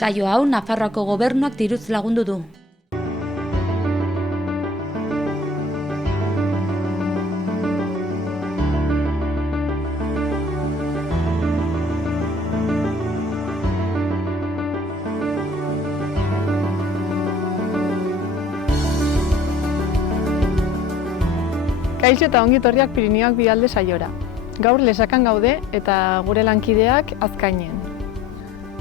Saio hau Nafarroako gobernuak diruz lagundu du. Kaixo eta ongi etorriak Pirinioak Bialde saiora. Gaur Lesakan gaude eta gure lankideak Azkainen.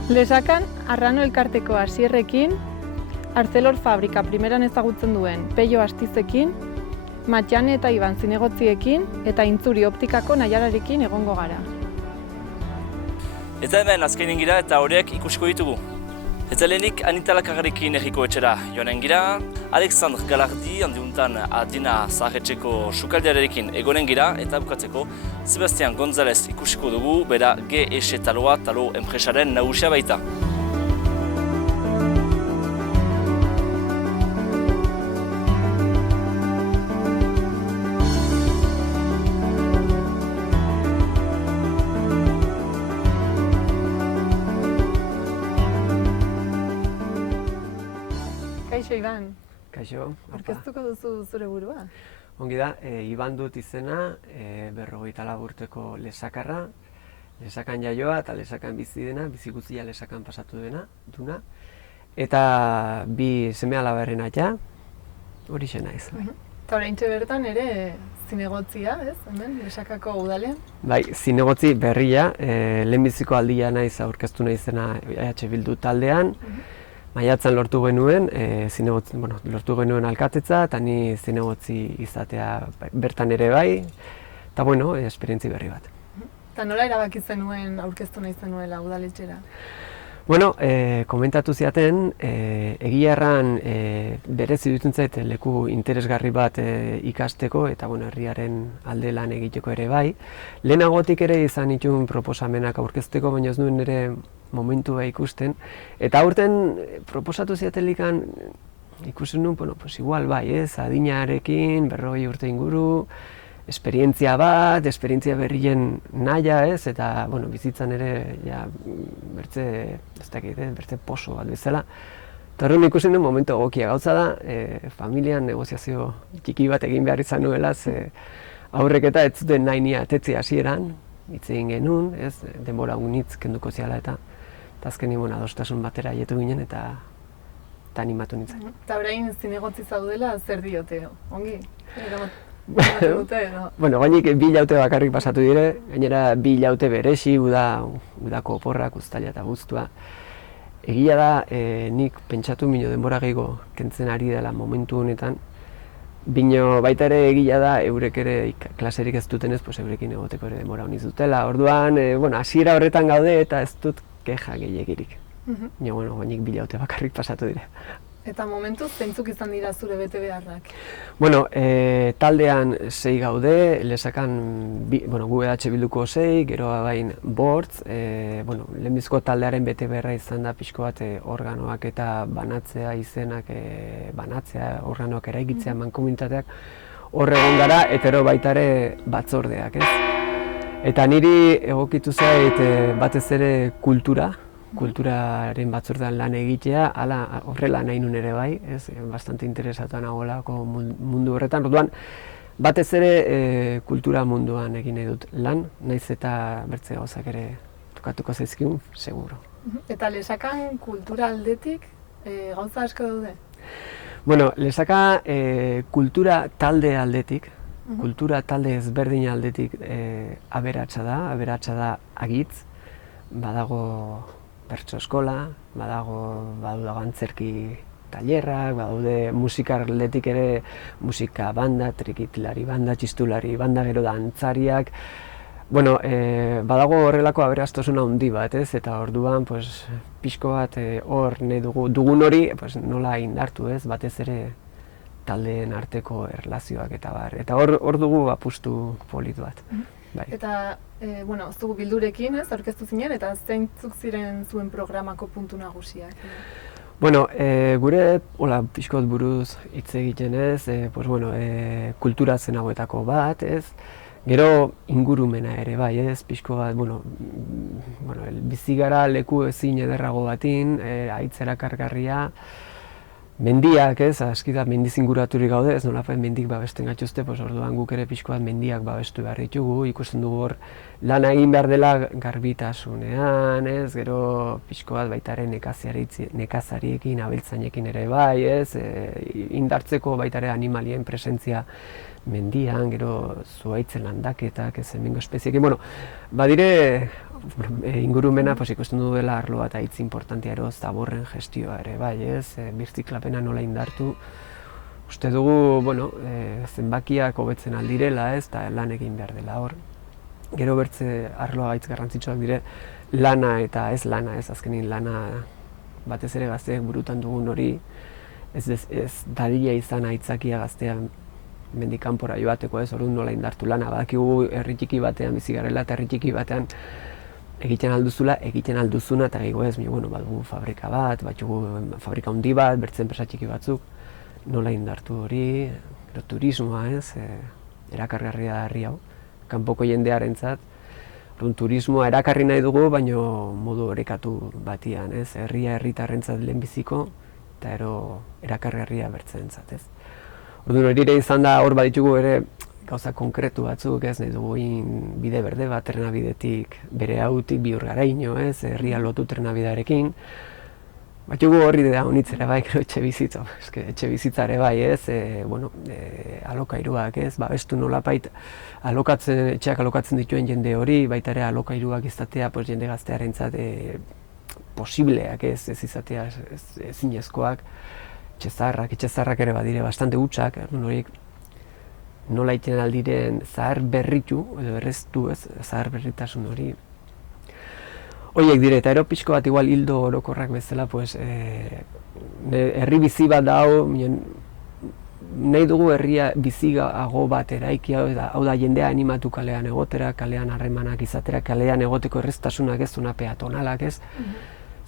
Lesakan Arrano elkarteko Asierrekin, Arcelor Fabrika primeran ezagutzen duen Peio Astizekin, Matxane eta Iban Zinegotziekin eta Intzuri Optikako Naiararekin egongo gara. Eta hemen Azkainen gira eta horiek ikusiko ditugu. Eta lehenik Anita Lakagarekin erriko etxera joanen gira, Alexandre Galardi handiuntan Adina Zaharretxeko sukaldearekin egonen gira eta bukatzeko Sebastian González ikusiko dugu, bera GS taloa talo enpresaren nagusia baita. Kaixo, Iban. Kaixo. Aurkeztuko duzu zure burua? Ongi da, Iban dut izena, 54 urteko Lesakarra, Lesakan jaioa eta Lesakan bizi dena, bizi guztia Lesakan pasatu duna. Eta bi seme-alabaren aita, horixe naiz. Eta oraintxe bertan ere zinegotzia, ez? Hemen, Lesakako udalean? Bai, zinegotzi berria, lehenbiziko aldia naiz aurkeztu naizena EH Bildu taldean. Maiatzan lortu genuen, lortu genuen alkatetza eta ni zinegotzi izatea bertan ere bai, eta bueno, esperientzi berri bat. Eta nola erabaki zenuen aurkeztu nahi zenuela udaletxera? Bueno, komentatu ziaten, egia erran berez iruditzen zait leku interesgarri bat ikasteko eta bueno, herriaren alde lan egiteko ere bai. Lehenagotik ere izan itun proposamenak aurkezteko, baina ez nuen ere momentua ikusten. Eta aurten proposatu ziatelikan ikusten nuen, bueno, pues igual bai, adinarekin, 40 urte inguru, esperientzia bat, esperientzia berrien nahia, eta bueno, bizitzan ere ja bertze poso bat bezala. Eta horren ikusten duen momentu egokia gauza da, familian negoziazio txiki bat egin behar izan nuela, aurrek eta ez zuten nahi nia atetzi hasieran, hitz egin genuen, denbora unitz kenduko ziala eta azkenin adostasun batera aietu ginen eta animatu nintzen. Eta orain zinegotzi zaudela zer diote, ongi? Bueno, gainik 2 hilaute bakarrik pasatu dire, gainera 2 hilaute beresi, udako oporrak, uztaila eta guztua. Egia da, nik pentsatu minio denbora gehiago kentzen ari dela momentu honetan, bino baita ere egia da, eurek ere klaserik ez dutenez, eurekin egoteko ere denbora honiz dutela. Orduan, hasiera horretan gaude eta ez dut keja gehiegirik. Gainik 2 hilaute bakarrik pasatu dire. Eta momentuz, zeintzuk izan dira zure bete beharrak? Bueno, taldean 6 gaude, Lesakan gu EH Bilduko 6, gero bain bortz, lehenbizko taldearen bete beharra izan da pixko bat organoak eta banatzea, izenak banatzea, organoak eraikitzea, mankomunitateak, horregon gara, etero baitare batzordeak, ez? Eta niri egokitu zait batez ere kulturaren batzordean lan egitea, horrela nahi nun ere bai, bastante interesatuan nagoelako mundu horretan. Orduan, batez ere kultura munduan egin nahi dut lan, naiz eta bertze gauzak ere tokatuko zaizkigun, seguro. Eta Lesakan kultura aldetik gauza asko daude? Bueno, Lesaka kultura talde aldetik, kultura talde ezberdin aldetik aberatsa da agitz, badago bertso eskola, badago antzerki tailerrak, badaude musika aldetik ere musika banda, trikitilari banda, txistulari banda, gero dantzariak. Badago horrelako aberastasuna handi bat, eta orduan pixko bat hor nahi dugun hori nola indartu, batez ere taldeen arteko erlazioak eta bar. Eta hor dugu apustu polit bat. Eta, zugu bildurekin, aurkeztu zinen, eta zeintzuk ziren zuen programako puntu nagusiak? Gure pixkot buruz hitz egiten kultura zen hauetako bat, Gero ingurumena ere bai, ez, pixko bat, bizi gara leku ezin ederrago batin, haitz erakargarria, mendiak, ez, aski da mendiz inguraturik gaude, ez nolafait mendik babesten gatxuzte, orduan guk ere pixko bat mendiak babestu behar ditugu, ikusten dugu hor lana egin behar dela garbitasunean, ez, gero pixko bat baitaren nekazariekin, abiltzainekin ere bai, ez, indartzeko baitare animalien presentzia mendian, gero zuhaitzen landaketak, ez, hemengo espeziekin, badire ingurumena ikusten du dela arlo bat haitz importantia ero, zaborren gestioa ere bai, ez, birziklapena nola indartu, uste dugu, zenbakiak hobetzen aldirela, ez, eta lan egin behar dela hor. Gero bertze arloa gaitz garrantzitsuak dire lana eta ez lana, ez, azkenin lana batez ere gazteek burutan dugun hori, ez dadila izan aitzakia gaztea mendik kanpora joateko, ez, orduan nola indartu lana, badakigu herri txiki batean bizi garela eta herri txiki batean egiten alduzuna eta gehiago ez, badugu fabrika bat, fabrika handi bat, bertzen enpresa txiki batzuk, nola indartu hori, turismoa, ez, erakargarria da herri hau, kanpoko jendearentzat, turismoa erakarri nahi dugu, baina modu orekatu batian, ez, herritarrentzat lehenbiziko eta erakargarria bertzenentzat, ez. Orduan hori ere izan da, hor baditugu ere gauza konkretu batzuk, ez, nahi dugu bide berde bat trenabidetik bere hautik Biurgaraino, ez, herria lotu trenabidearekin. Batugu horri da honitzera bai, gero etxe bizitzare bai, ez, alokairuak, ez, babestu nolapait etxeak alokatzen dituen jende hori, baita ere alokairuak izatea jende gaztearentzat posibleak, ez izatea ezinezkoak, etxezarrak ere badire bastante hutsak, horiek nola egiten aldiren zahar berritu, edo berreztu, ez, zahar berritasun hori. Horiek dire, eta pixko bat igual hildo orokorrak bezala, herri bizi bat da hau, nahi dugu herria biziago bat eraiki, hau da jendea animatu kalean egotera, kalean harremanak izatera, kalean egoteko erreztasunak ez, zona peatonalak ez.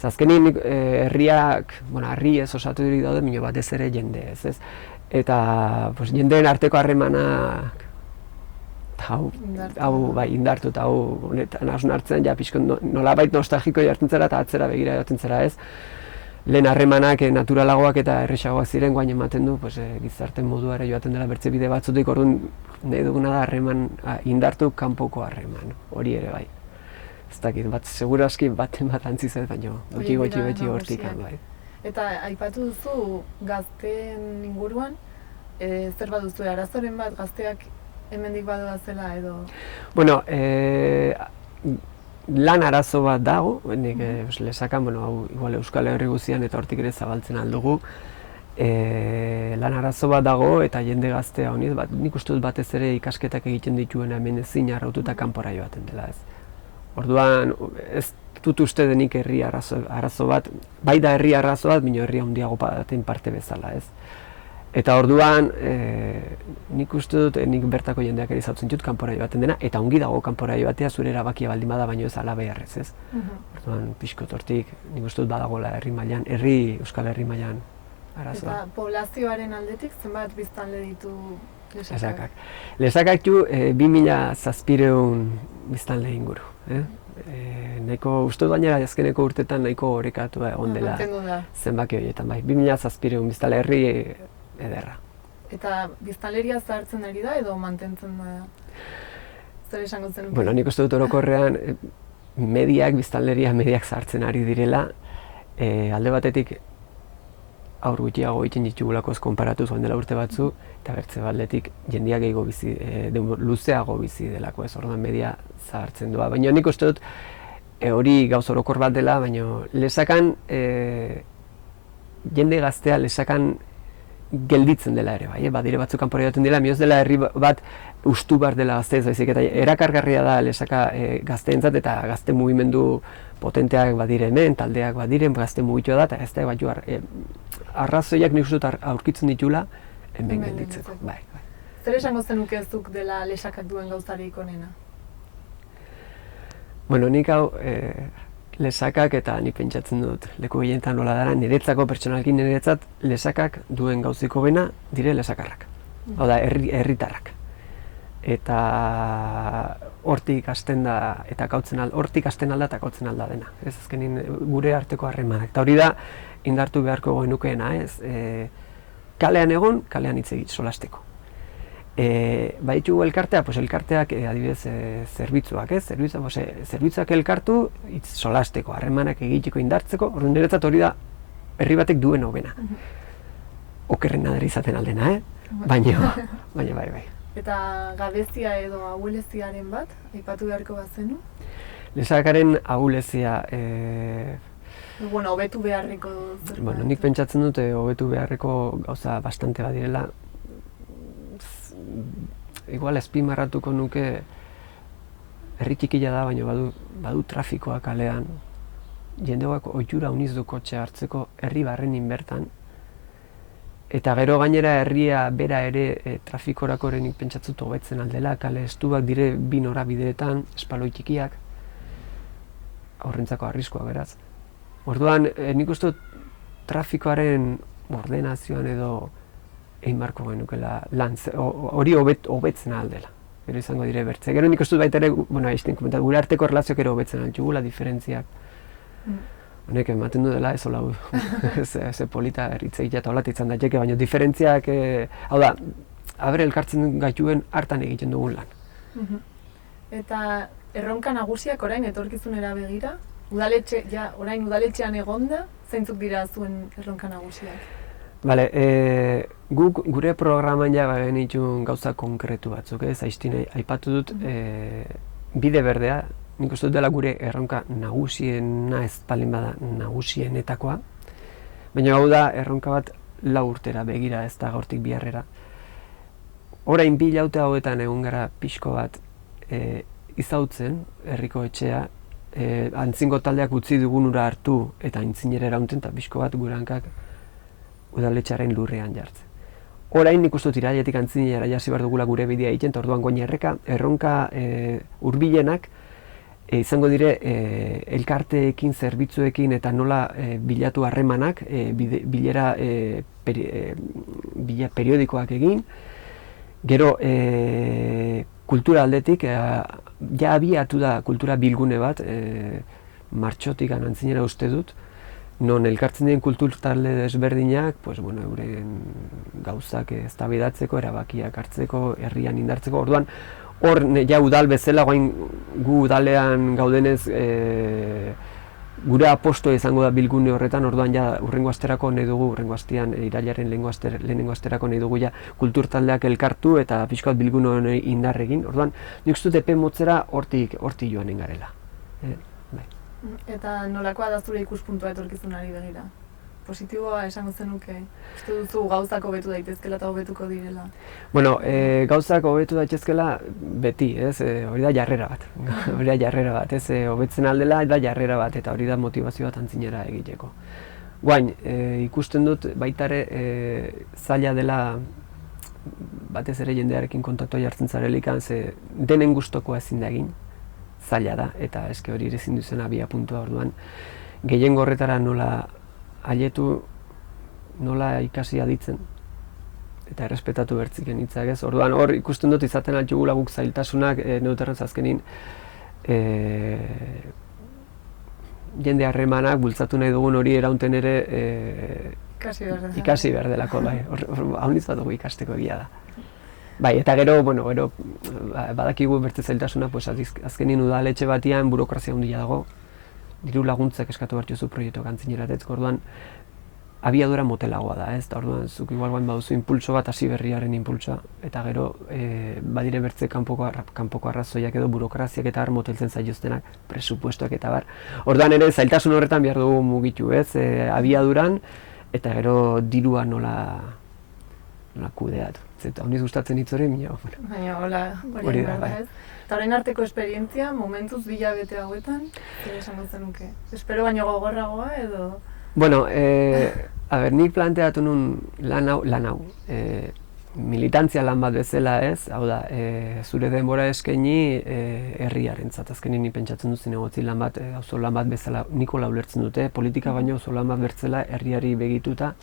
Azkenin herriak, harri ez osatu diri daude, mino batez ere jende ez. Eta jendeen arteko harremanak hau indartu eta hau honetan hausnartzen, pixko nolabait nostalgiko jartzen zera eta atzera begira jartzen zera ez. Lehen harremanak naturalagoak eta erresagoak ziren, guain ematen du gizarten moduare joaten dela bertze bide batzutik, orduan nahi duguna da harreman indartu kanpoko harreman, hori ere bai. Ez dakit, seguru aski baten bat antzizet, baina gutxi beti hortik. Eta aipatu duzu gazteen inguruan, zer baduzu arazoren bat gazteak hemendik badoa zela edo? Lan arazo bat dago, lesakan, igual Euskal Herri guzian eta hortik ere zabaltzen aldugu. Lan arazo bat dago eta jende gaztea honi, nik uste dut batez ere ikasketak egiten dituena hemen ezin arraututa kanpora joaten dela ez. Orduan, ez dut uste denik herri arazo bat, bai da herri arazo bat, baina herri handiago baten parte bezala ez. Eta orduan, nik uste dut, nik bertako jendeak ere izautzen dut kanpora joaten dena, eta ongi dago kanpora joatea zure erabakia baldin bada, baino ez ala beharrez ez. Orduan, pixkot hortik, nik uste dut badagoela Euskal Herri mailan arazoa. Eta poblazioaren aldetik zenbat biztanle ditu Lesakak? Lesakak du 2700 biztanle inguru. Nahiko uste dut baina azkeneko urtetan nahiko horrekatu egon dela zenbaki horietan bai. 2700 biztanle herri ederra. Eta biztanleria zahartzen ari da edo mantentzen da? Zer esango zen? Nik uste dut orokorrean biztanleria mediak zahartzen ari direla. Alde batetik aur gutxiago egiten ditugulakoz konparatuz dela urte batzu, eta bertze baldetik jendia gehiago bizi, luzeago bizi delako ez, orduan media zahartzen doa. Baina nik uste dut hori gauz orokor bat dela, baina Lesakan jende gaztea Lesakan gelditzen dela ere, bai, badire batzuk kanpora joaten dela, mioz dela herri bat ustu bar dela gazteez, baizik, eta erakargarria da Lesaka gazteentzat eta gazte mugimendu potenteak badire hemen, taldeak badire, gazte mugitua da, eta gazteak bat arrazoiak nik uste dut aurkitzen ditula hemen gelditzeko. Zer esango zenuke ez duk dela Lesakak duen gauzarik onena? Nik hau Lesakak eta nik pentsatzen dut leku gehienetan nola dara, niretzako pertsonalkin niretzat Lesakak duen gauziko bena dire lesakarrak. Hau da, herritarrak. eta hortik hasten da eta hortik hasten alda eta kautzen alda dena. Ez azkenin gure arteko harremanak. Eta hori da indartu beharko genukeena, ez? Kalean egon, kalean hitz egit solasteko. Baditugu elkartea, pues elkarteak adibidez zerbitzuak, ez? Zerbitzuak elkartu hitz solasteko, harremanak egiteko indartzeko. Orduan niretzat hori da herri batek duen hobena. Okerrena dara izaten aldena, Baina bai. Eta gabezia edo ahuleziaren bat, aipatu beharko bazenu? Lesakaren ahulezia... hobetu beharreko zerbait. Nik pentsatzen dut hobetu beharreko gauza bastante badirela. Igual azpimarratuko nuke herri txikia da, baina badu trafikoa kalean. Jendeak ohitura uniz du kotxe hartzeko herri barrenin bertan. Eta gero gainera herria bera ere trafikorako nik pentsatzen dut hobetzen aldela, kale estuak dire bi norabideetan, espaloi txikiak, aurrentzako arriskua beraz. Orduan, nik uste dut trafikoaren ordenazioan edo egin marko genukela lan, hori hobetzen aldela. Gero izango dire bertze. Gero nik uste dut baita ere, gure arteko relazioak ere hobetzen aldugula diferentziak. Honek ematen du dela ez hola ze polita erritze egitea eta hola izan daiteke, baina diferentziak, hau da, abere elkartzen gaituen hartan egiten dugun lan. Eta erronka nagusiak orain etorkizunera begira? Orain udaletxean egonda, zeintzuk dira zuen erronka nagusiak? Bale, guk gure programan ja genituen gauza konkretu batzuk, ez? Aipatu dut bide berdea, nik uste dut dela gure erronka nagusiena ez palin bada nagusienetakoa, baina hau da erronka bat 4 urtera begira, ez da gaurtik biharrera. Orain 2 hilabete hauetan egon gara pixko bat izautzen herriko etxea, antzingo taldeak utzi dugun ura hartu eta aintzinera eraunten eta pixko bat gure hankak udaletxearen lurrean jartzen. Orain nik uste dut irailetik antzinera jasi behar dugula gure bidea egiten, orduan goin erronka hurbilenak izango dire elkarteekin, zerbitzuekin eta nola bilatu harremanak, bilera periodikoak egin. Gero kultura aldetik, ja abiatu da kultura bilgune bat, martxotik antzinera uste dut, non elkartzen diren kultur talde desberdinak, euren gauzak eztabaidatzeko, erabakiak hartzeko, herrian indartzeko. Orduan, hor ja udal bezala, gu udalean gaudenez gure apostoa izango da bilgune horretan, orduan ja urrengo asterako nahi dugu, urrengo astean irailaren lehenengo asterako nahi dugu ja kultur taldeak elkartu eta pixkoat bilgune honi indarregin. Orduan, nik uste dut epe motzera hortik joanen garela. Eta nolakoa da zure ikuspuntua etorkizunari begira? Positiboa esango zenuke? Uste duzu gauzak hobetu daitezkela eta hobetuko direla? Gauzak hobetu daitezkela beti, hori da jarrera bat. Hori da jarrera bat, hobetzen aldela da jarrera bat eta hori da motivazio bat antzinera egiteko. Guain, ikusten dut baitare zaila dela batez ere jendearekin kontaktua jartzen zarelikan, ze denen gustokoa ezin da egin. Zaila da, eta eske hori ezin duzen abia puntua orduan. Gehiengo horretara nola haietu, nola ikasi aditzen, eta errespetatu bertziken hitzak ez. Orduan hor ikusten dut izaten altugula guk zailtasunak neuterrez azkenin jende harremanak bultzatu nahi dugun hori eraunten ere ikasi behar delako, bai. Hau nizat dugu ikasteko egia da. Bai, eta gero, badakigu bertze zailtasuna, azkenin udaletxe batian burokrazia handia dago, diru laguntzak eskatu behar jozu proiektuak antzineratetzko, orduan abiadura motelagoa da, ez? Orduan, zuk igual baduzu impulso bat, hasi berriaren impulsoa, eta gero badire bertze kanpoko arrazoiak edo burokraziak eta moteltzen zaituztenak, presupuestoak eta bar. Orduan ere, zailtasun horretan behar dugu mugitu, ez? Abiaduran, eta gero dirua nola kudeatu. Eta honiz gustatzen hitz hori, baina hori da, ez? Eta horrein arteko esperientzia, momentuz 2 hilabete hauetan, zer esango zenuke? Espero baino gogorragoa edo? Nik planteatu nun lan hau, militantzia lan bat bezala ez, hau da, zure denbora eskaini herriarentzat, azkenin ni pentsatzen dut zinegotzi lan bat, auzo lan bat bezala, nikola ulertzen dute, politika baino auzo lan bat bertzela herriari begituta.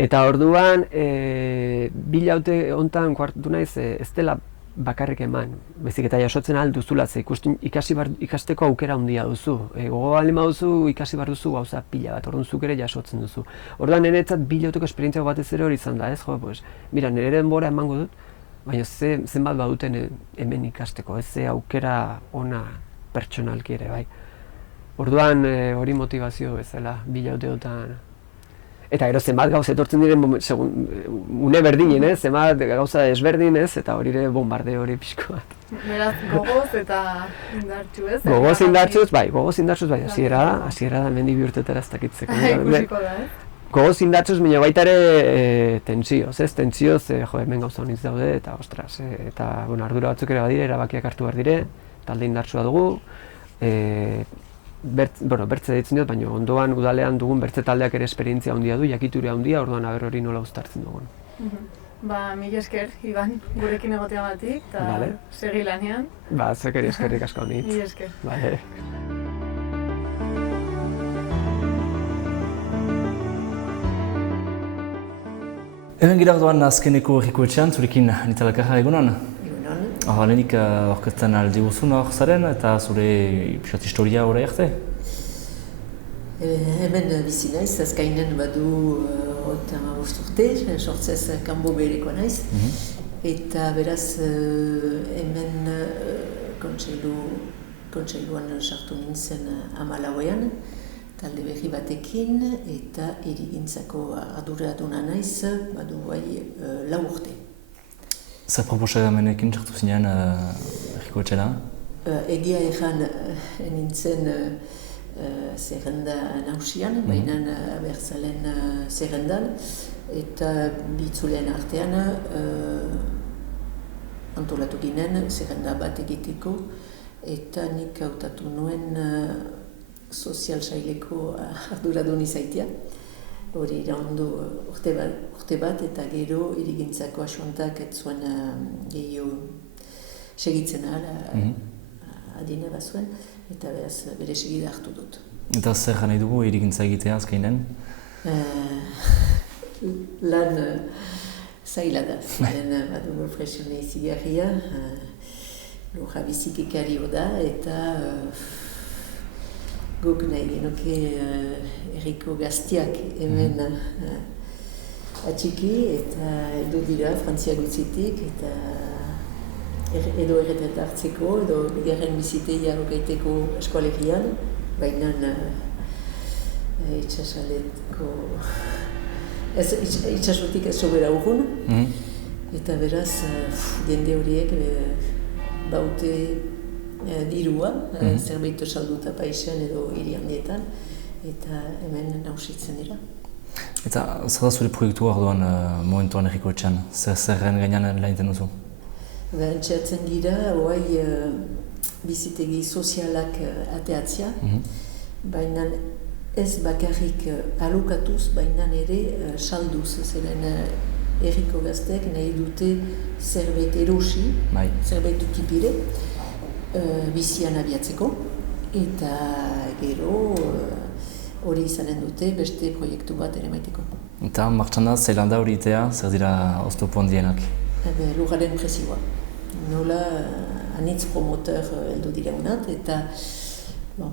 Eta orduan, 2 hilabete honetan kuartu naiz, ez dela bakarrik eman, bezik eta jasotzen ahal duzula, ze ikasteko aukera handia duzu. Gogo baldin baduzu ikasi behar duzu gauza pila bat, orduan zuk ere jasotzen duzu. Orduan niretzat bi hilabeteko esperientzia batez ere hori izan da, ez? Mira, nire denbora emango dut, baina zenbat baduten hemen ikasteko, ez ze aukera ona pertsonalki ere, bai. Orduan hori motivazio bezala, bi hilabeteotan. Eta gero zenbat gauza etortzen diren une berdinen, zenbat gauza ezberdin, eta hori ere bombarde hori pixko bat. Beraz, gogoz eta indartsu, ez? Gogoz indartsuz, bai, hasiera da mendi bi urtetara ez dakitzeko. Ikusiko da, ez? Gogoz indartsuz, baina baita ere tentsioz, hemen gauza honiz daude, eta ostras, eta ardura batzuk ere badire, erabakiak hartu behar dire, talde indartsua dugu, bertze deitzen dut, baina ondoan udalean dugun bertze taldeak ere esperientzia handia du, jakituria handia, orduan aber hori nola uztartzen dugun. Mila esker, Iban, gurekin egoteagatik, eta segi lanean. Zekeri eskerrik asko honitz. Mila esker. Bale. Hemen gira orduan azkeneko herriko etxean, zurekin Anita Lakarra egunon? Lehenik orkesten aldi guzun hor zaren eta zure pixat historia hori arte? Hemen bizi naiz, azkainen badu 35 urte, sortzez kanbo berekoa naiz. Eta beraz hemen kontseiluan sartu nintzen 14ean, talde berri batekin eta hirigintzako arduraduna naiz, badu bai 4 urte. Zer proposamenekin sartu zinean herriko etxera? Egia erran nintzen zerrenda nausian, baina abertzalen zerrendan, eta bitzuleen artean antolatu ginen zerrenda bat egiteko, eta nik hautatu nuen sozial saileko arduradun izaitia. Hori iraundu urte bat eta gero hirigintzako asuntak ez zuen gehiago segitzen ahal adina bazuen eta beraz bere segida hartu dut. Eta zer nahi dugu hirigintza egitea azkeinen? Lan zaila da, zaren badugu presione izigarria, lurra bizikekari da eta guk nahi genuke herriko gaztiak hemen atxiki eta edo dira Frantzia gutzitik eta edo erretet hartzeko edo bigarren biziteia lokaiteko eskoalegian, baina itxasotik ez sobera urgun eta beraz jende horiek baute dirua, zerbait salduta paisen edo hiri handietan, eta hemen nausitzen dira. Eta zer da zure proiektua orduan momentuan herriko etxean? Zerren gainean lainten duzu? Entxeatzen dira, hoai bizitegi sozialak ateatzea, baina ez bakarrik alokatuz, baina ere salduz, zeren herriko gazteak nahi dute zerbait erosi, zerbait dukipire, bizian abiatzeko, eta gero hori izanen dute beste proiektu bat ere maiteko. Eta martxan da, zeilan da hori itea, zer dira oztopo handienak? Lurraren presioa. Nola anitz promoteur heldu dira unat, eta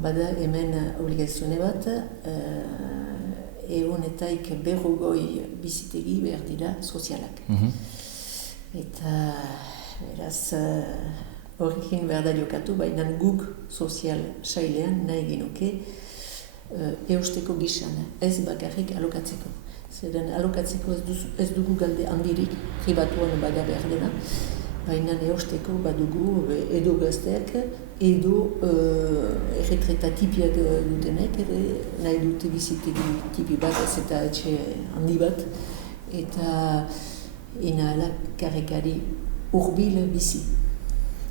bada hemen obligazione bat, egunetaik 50 bizitegi behar dira sozialak. Eta beraz horrekin behar da jokatu, baina guk sozial sailean nahi genuke eusteko gizan, ez bakarrik alokatzeko. Zeren alokatzeko ez dugu galde handirik, pribatuan baga behar dena, baina eusteko badugu edo gazteak, edo erretreta tipiak dutenek, nahi dute bizitegi tipi bat, ez eta etxe handi bat, eta inahala karrekari urbil bizi.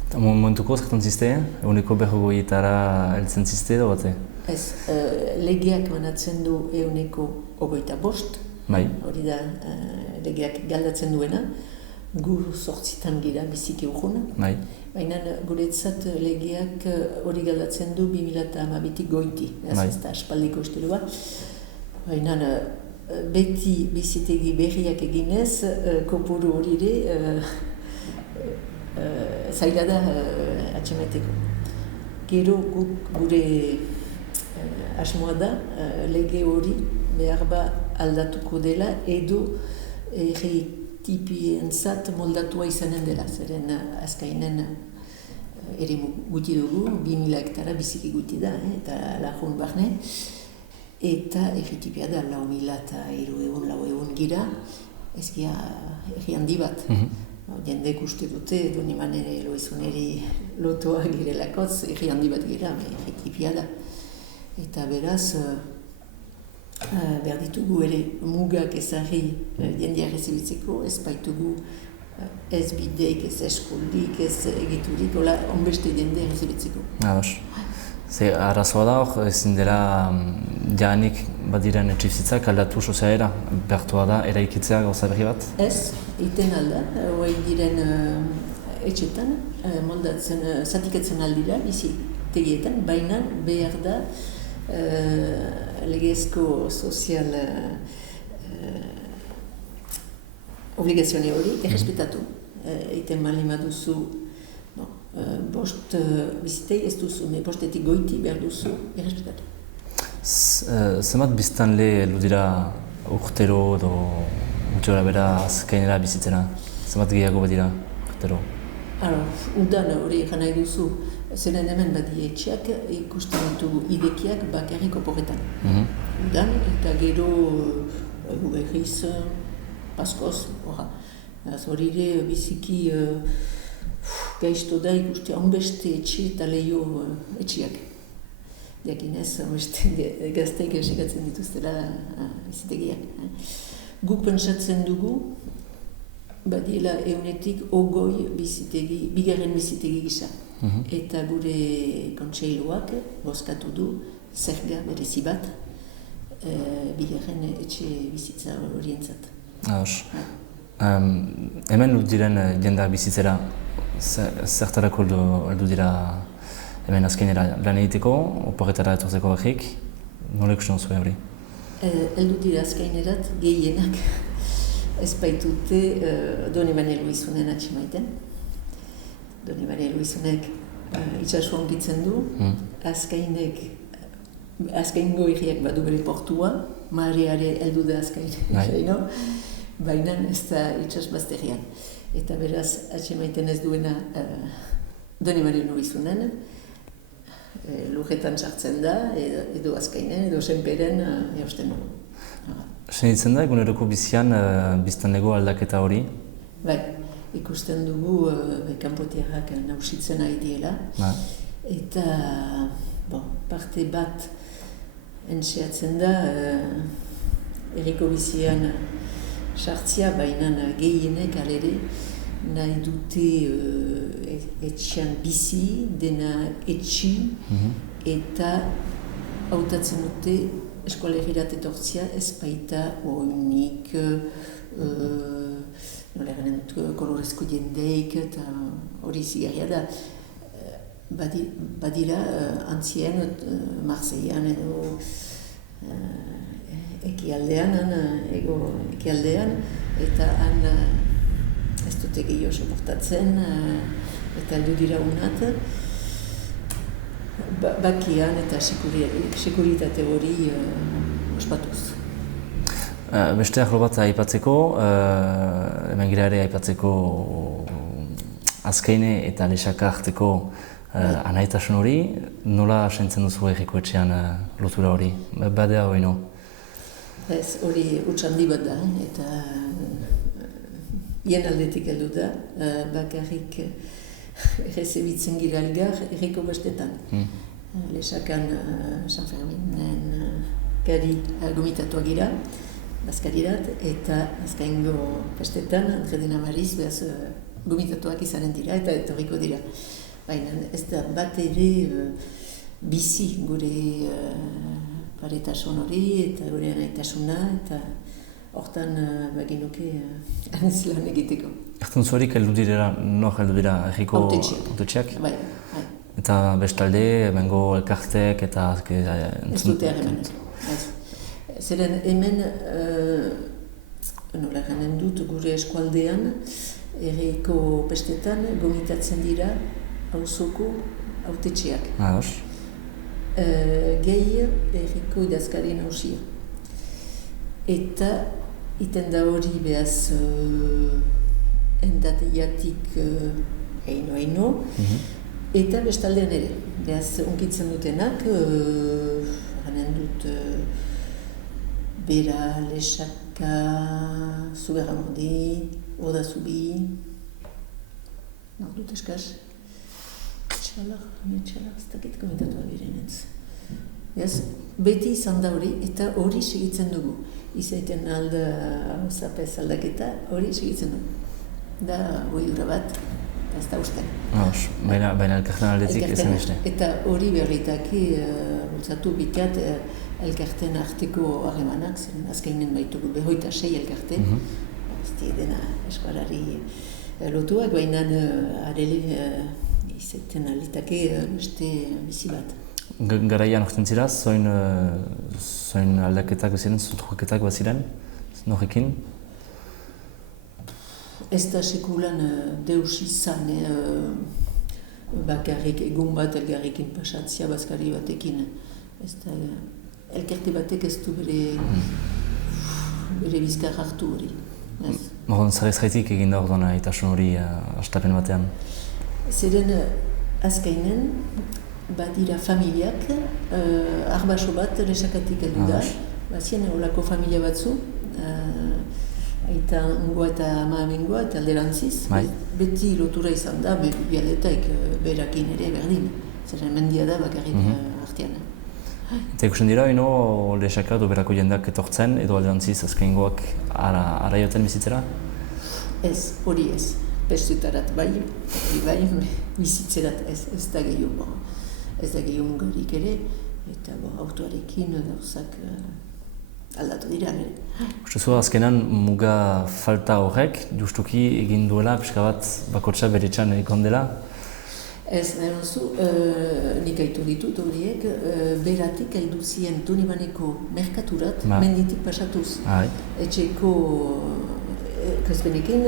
Eta momentuko zertan ziste, eguneko 40etara heltzen ziste edo bate? Ez, legeak manatzen du eguneko 25, hori da legeak galdatzen duena, gu 8 gira biziki urgun, baina guretzat legeak hori galdatzen du 2012tik goiti, ez da aspaldiko estilua, baina beti bizitegi berriak eginez, kopuru hori ere zaila da atxemateko. Gero gure asmoa da lege hori behar ba aldatuko dela edo erretipientzat moldatua izanen dela. Zeren azkainen ere guti dugu, 2000 hektara biziki guti da, eta lagun barne. Eta erretipia da 4.300 gira, ezkia erri handi bat. Jendek uste dute, doniman ere loizuneri lotoa girelakotz, erri handi bat gira, erretipia da. Eta beraz, behar ditugu ere mugak ezarri jendeak ezibitzeko, ez baitugu ez bideik, ez eskoldik, ez egiturik, hola onbeste jendeak ezibitzeko. Ze arazoa da hor, ezin dela jaanik badiren etxibizitzak aldatu sozialera, behartua da eraikitzea gauza berri bat? Ez, iten alda, hoi diren etxetan, moldatzen, zatikatzen aldira, bizi tegietan, baina behar da legezko sozial obligazione hori errespetatu. Iten malima duzu bost bizitei ez duzu, bostetik goiti behar duzu errespetatu. Zenbat biztanle heldu dira urtero edo gutxora bera azkainera bizitzena? Zenbat gehiago bat dira urtero? Udan hori egan nahi duzu, zeren hemen badi etxeak ikusten ditugu idekiak bakarrik oporretan. Udan eta gero berriz paskoz, hori ere biziki gaizto da ikuste honbeste etxe eta lehio etxeak. Jakinez, honbeste gazteik esikatzen dituztela bizitegiak. Guk pentsatzen dugu, badiela eunetik ogoi bizitegi, bigarren bizitegi gisa. Eta gure kontseiluak bozkatu du zerga berezi bat bigarren etxe bizitza horientzat. Hemen diren jendeak bizitzera, zertarako heldu dira hemen azkenera lan egiteko, oporretara etortzeko behik, nola ikusten duzu hori? Heldu dira azkainerat gehienak ez baitute Donibane Luizunen atxemaiten. Donibane Luizunek itxasua ongitzen du, azkaingo herriak badu bere portua, mareare heldu da azkain, baina ez da itxasbazterian. Eta beraz, atxemaiten ez duena Donibane Luizunen, lurretan sartzen da, edo azkainen, edo senperen eusten dugu. Senitzen da, eguneroko bizian biztanlego aldaketa hori? Bai, ikusten dugu kanpotiarrak nausitzen ari diela. Eta parte bat entxeatzen da herriko bizian sartzia, baina gehienek alere nahi dute etxean bizi, dena etxi, eta hautatzen dute eskolegirat etortzia ez baita oinik, nola egaren dut kolorezko jendeik, eta hori zigarria da. Badira antzien Marseillan edo ekialdean, eta han ez dute gehiago soportatzen, eta heldu dira unat, bakian eta sekuritate hori ospatuz. Beste arlo bat aipatzeko, hemen gira ere aipatzeko Azkaine eta Lexaka arteko anaitasun hori, nola sentzen duzu herriko etxean lotura hori? Badea hori no? Ez, hori utxandi bat da, eta hien aldetik heldu da, bakarrik errezebitzen gira algar herriko bestetan. Lexakan San Ferminen gari gomitatuak gira, bazkarirat, eta azkaingo bestetan, Andredena Mariz, behaz gomitatuak izanen dira eta etorriko dira. Baina ez da bat ere bizi gure paretasun hori eta gure anaitasuna, eta hortan baginuke anezlan egiteko. Erten zuarik heldu dira, nor heldu dira herriko autetxeak? Bai. Eta bestalde, bengo elkartek eta... Ez dute harreman. Zeren hemen, nola ganen dut gure eskualdean, Herriko pestetan gomitatzen dira auzoko hautetxeak. Gehi herriko idazkari nagusia. Eta iten da hori behaz endateiatik haino, eta bestaldean ere. Behaz onkitzen dutenak, hanen dut Bera, Lesaka, Zugarramordi, Oda Zubi, dut eskaz, Txalar, ez dakit komitatua birenetz. Beti izan da hori, eta hori segitzen dugu. Izaiten alda zapez aldaketa, hori segitzen dugu. Da, goiura bat, ez da usten. Baina elkarten aldetik ezen beste. Eta hori berritaki bultzatu bikat elkarten arteko harremanak, ziren azkainen baitugu 26 elkarte. Ez dena eskualari lotuak, baina arele izaiten alitake beste bizi bat. Garaian orten zira, zoin aldaketak baziren, zutruketak baziren, norrekin? Ez da sekulan deus izan, bakarrik egun bat elgarrekin pasatzia bazkari batekin. Ez da, elkarte batek ez du bere bizkar hartu hori. Morgon, zarezkaitik egin da orduan itasun hori astapen batean? Zeren azkainen, badira familiak, arbaso bat Lesakatik heldu da, bazien horako familia batzu, aita ungoa eta ama amengoa eta alderantziz, beti lotura izan da, bialetaik berakin ere berdin, zeren mendia da bakarrik artean. Eta ikusten dira, Lesaka edo berako jendeak etortzen edo alderantziz azkaingoak ara joten bizitzera? Ez, hori ez. Pestutarat bai, bizitzerat ez da gehiago. Ez da gehiago mugarik ere, eta autoarekin gauzak aldatu dira. Uste zu, azkenan muga falta horrek, justuki egin duela, pixka bat bakotxa beretxan egin dela? Ez, nahi zu, nik aitu ditut horiek, beratik heldu zien Donibaneko merkaturat, menditik pasatuz. Etxeko kozbenekin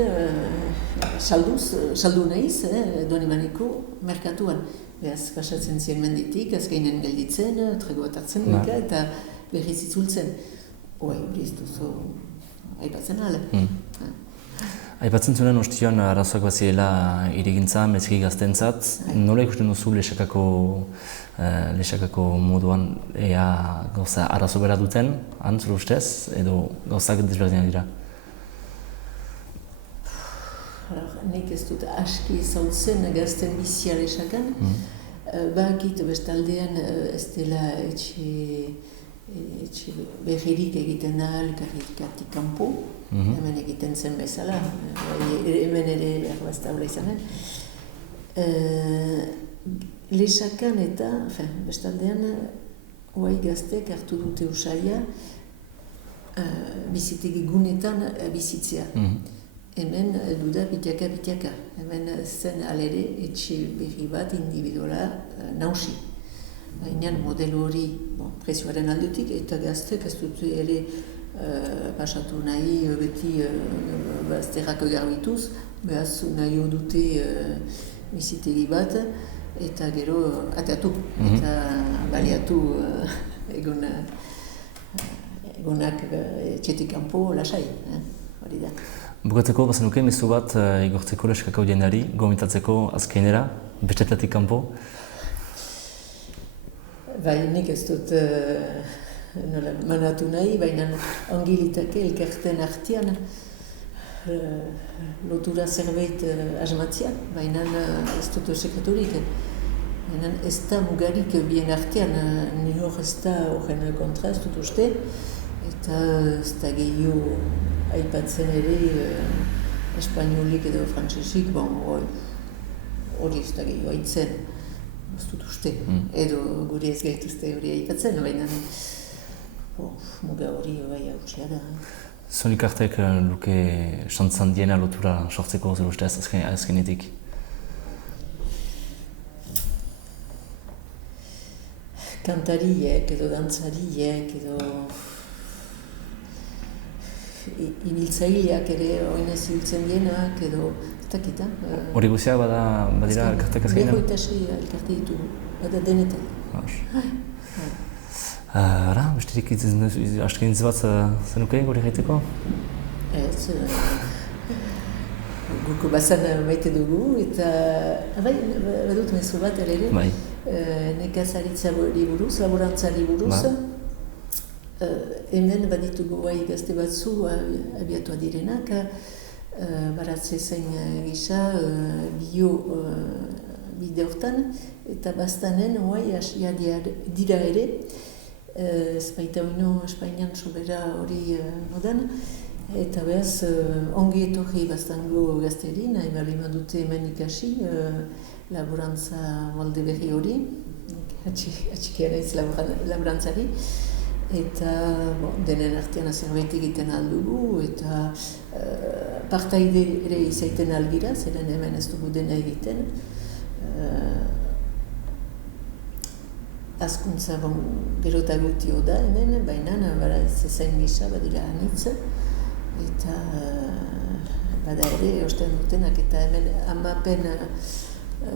saldu nahiz, Donibaneko merkatuan. Beaz, pasatzen ziren menditik, azkainen gelditzen, trego bat hartzen duka, eta berriz itzultzen. Hori ez duzu aipatzen ala. Aipatzen zuen ostion arazoak baziela irigintza, mezki gaztentzat. Nola ikusten duzu Lesakako moduan ea gauza arazo bera duten, antzuru ustez, edo gauzak desberdinak dira? Nik ez dut aski zautzen gazten bizia Lesakan. Bakit bestaldean ez dela etxe berririk egiten da elkarrikatik kanpo. Hemen egiten zen bezala, hemen ere berbazta hola izanen. Lesakan eta bestaldean oai gaztek hartu dute usaila bizitegi gunetan bizitzea. Hemen duda bitiaka. Hemen zen alere etxe berri bat individuala nausi. Baina modelo hori prezioaren aldutik eta gaztek ez dut ere pasatu nahi beti bazterrak garbituz, behaz nahi dute bizitegi bat eta gero ateatu eta baliatu egonak etxetik kanpo lasai. Hori da. Bukatzeko, bazenuke mezu bat igortzeko Lesakako jendeari, gomitatzeko azkainera, bestetatik kanpo? Bai, nik ez dut manatu nahi, baina ongi litake elkarten artean lotura zerbait asmatzea, baina ez dut sekreturik. Baina ez da mugarik bien artean, ni hor ez da horren kontra ez dut uste, eta ez da gehiago aipatzen ere espainolik edo frantsesik, hori ez da gehiago aitzen, ez dut uste, edo guri ez gaituzte hori aipatzen, baina muga hori bai hautsia da. Zonik artek luke xantzan diena lotura sortzeko zer ustez azkenetik? Kantariek edo dantzariek edo ibiltzaileak ere oinez ibiltzen dienak edo Takita. Hori guztiak badira elkartek azkenean? 26 elkarte ditugu, bada denetan. Ara, besterik askeintz bat zenuke gure gaiteko? Ez, guko bazan maite dugu, eta badut mezu bat ere, nekazaritzari buruz, laborantzari buruz. Hemen baditugu gazte batzu abiatua direnak, baratze zain gisa bio bide hortan, eta bastanen hasia dira ere, ez baita uno Espainian sobera hori modan, eta behaz ongi etorri bastango gazteri, nahi bali dute hemen ikasi laborantza molde berri hori, atxikia naiz laborantzari, eta denen artean zerbait egiten aldugu, eta partaide ere izaiten algira, zeren hemen ez dugu dena egiten. Azkuntza gero eta gutio da hemen, baina ez ezain gisa badira anitz, eta bada ere osten dutenak, eta hemen amapen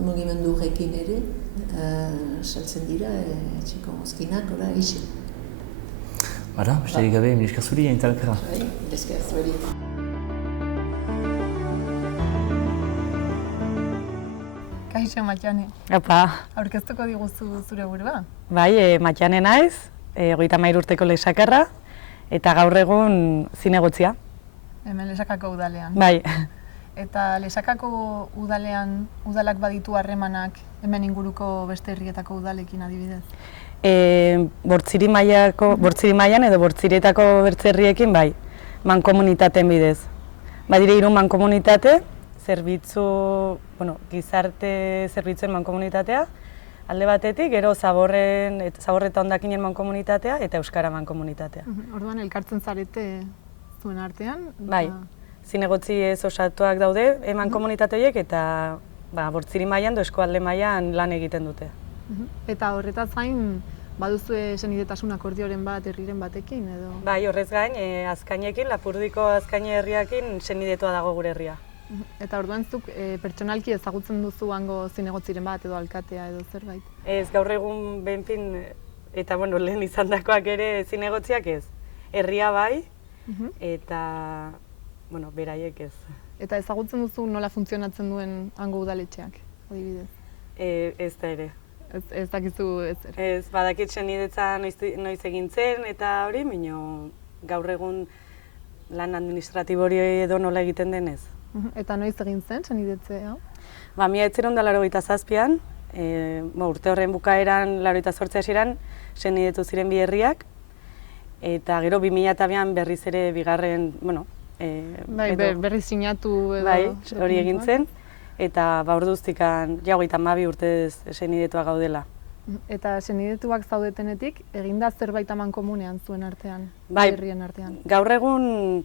mugimendu horrekin ere saltzen dira etxeko mozkinak, isi. Bara, besterik gabe, mila esker zuri, aintalakara. Mila esker zuri. Kaixo, Matiane. Apa. Aurkeztuko diguzu zure burua? Bai, Matiane naiz, 33 urteko lesakarra, eta gaur egun zinegotzia. Hemen Lesakako udalean. Bai. Eta Lesakako udalak baditu harremanak hemen inguruko beste herrietako udalekin adibidez? Bortziri mailan edo Bortzirietako bertze herriekin bai, mankomunitateen bidez. Badire 3 mankomunitate, gizarte zerbitzuen mankomunitatea, alde batetik, gero zaborreta hondakinen mankomunitatea eta euskara mankomunitatea. Orduan elkartzen zarete zuen artean? Bai, zinegotzi ez osatuak daude mankomunitate horiek eta Bortziri mailan edo eskualde mailan lan egiten dute. Eta horretaz gain, baduzue senidetasun akordioren bat herriren batekin edo? Bai, horrez gain, Azkainekin, Lapurdiko Azkaine herriakin senidetua dago gure herria. Eta orduan zuk pertsonalki ezagutzen duzu hango zinegotziren bat edo alkatea edo zerbait? Ez, gaur egun behinpin, eta lehen izandakoak ere zinegotziak ez. Herria bai, eta beraiek ez. Eta ezagutzen duzu nola funtzionatzen duen hango udaletxeak, adibidez? Ez da ere. Ez dakizu ez ere? Ez, badakit senidetza noiz egin zen eta hori, baina gaur egun lan administratibori edo nola egiten denez. Eta noiz egin zen senidetze hau? 1987an, urte horren bukaeran 88 hasieran senidetu ziren bi herriak, eta gero 2002an berriz ere bigarren, berriz sinatu edo... Bai, hori egin zen. Eta orduztikan, 32 urtez senidetua gaudela. Eta senidetuak zaudetenetik, eginda zerbait amankomunean zuen artean, bai, herrien artean? Gaur egun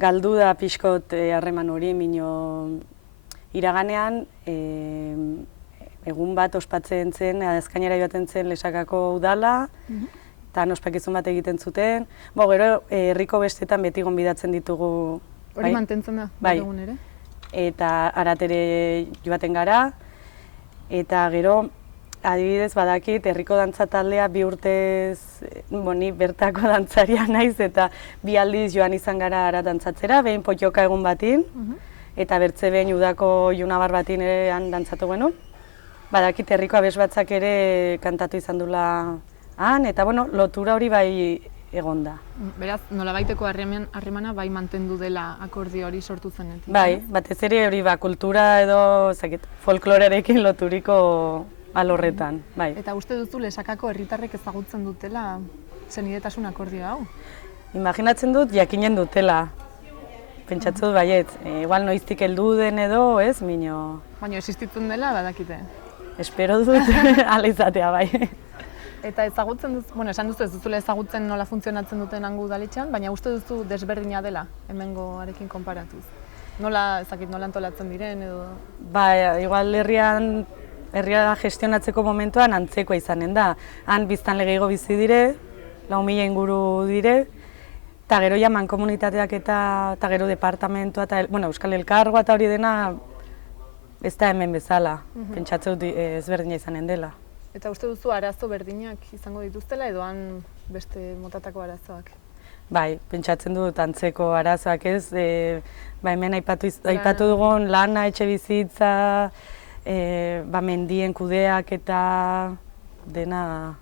galdu da pixkot harreman hori, mino iraganean egun bat ospatzen zen, Azkainera joaten zen Lesakako udala, eta ospakizun bat egiten zuten. Gero herriko bestetan beti gonbidatzen ditugu. Hori mantentzen da, egun ere? Eta Aratere joaten gara, eta gero, adibidez badakit, herriko dantza taldea 2 urtez, ni bertako dantzaria naiz, eta 2 aldiz joan izan gara Arat dantzatzera, behin potioka egun batin, eta bertze behin udako junabar batin ere dantzatu genuen. Badakit herriko abes batzak ere kantatu izan dula han, eta lotura hori bai egon da. Beraz, nolabaiteko harremana bai mantendu dela akordio hori sortu zenetik. Bai, batez ere hori kultura edo folklorearekin loturiko alorretan, bai. Eta uste duzu Lesakako herritarrek ezagutzen dutela senidetasun akordio hau? Imaginatzen dut jakinen dutela. Pentsatzu dut baiet, igual noiztik heldu den edo, ez, mino... Baina existitzen dela badakite? Espero dut ala izatea, bai. Eta ezagutzen duzu, esan duzu ez duzula ezagutzen nola funtzionatzen duten hango udaletxean, baina uste duzu desberdina dela hemengoarekin konparatuz. Nola antolatzen diren edo... Ba, igual herria gestionatzeko momentuan antzekoa izanen da. Han biztanle gehiago bizi dire, 4.000 inguru dire, eta gero ja mankomunitateak eta gero departamentua eta Euskal Elkargoa eta hori dena ez da hemen bezala, pentsatzen dut ezberdina izanen dela. Eta uste duzu arazo berdinak izango dituztela edo han beste motatako arazoak? Bai, pentsatzen dut antzeko arazoak ez, hemen aipatu dugun lana, etxe bizitza, mendien kudeak eta dena,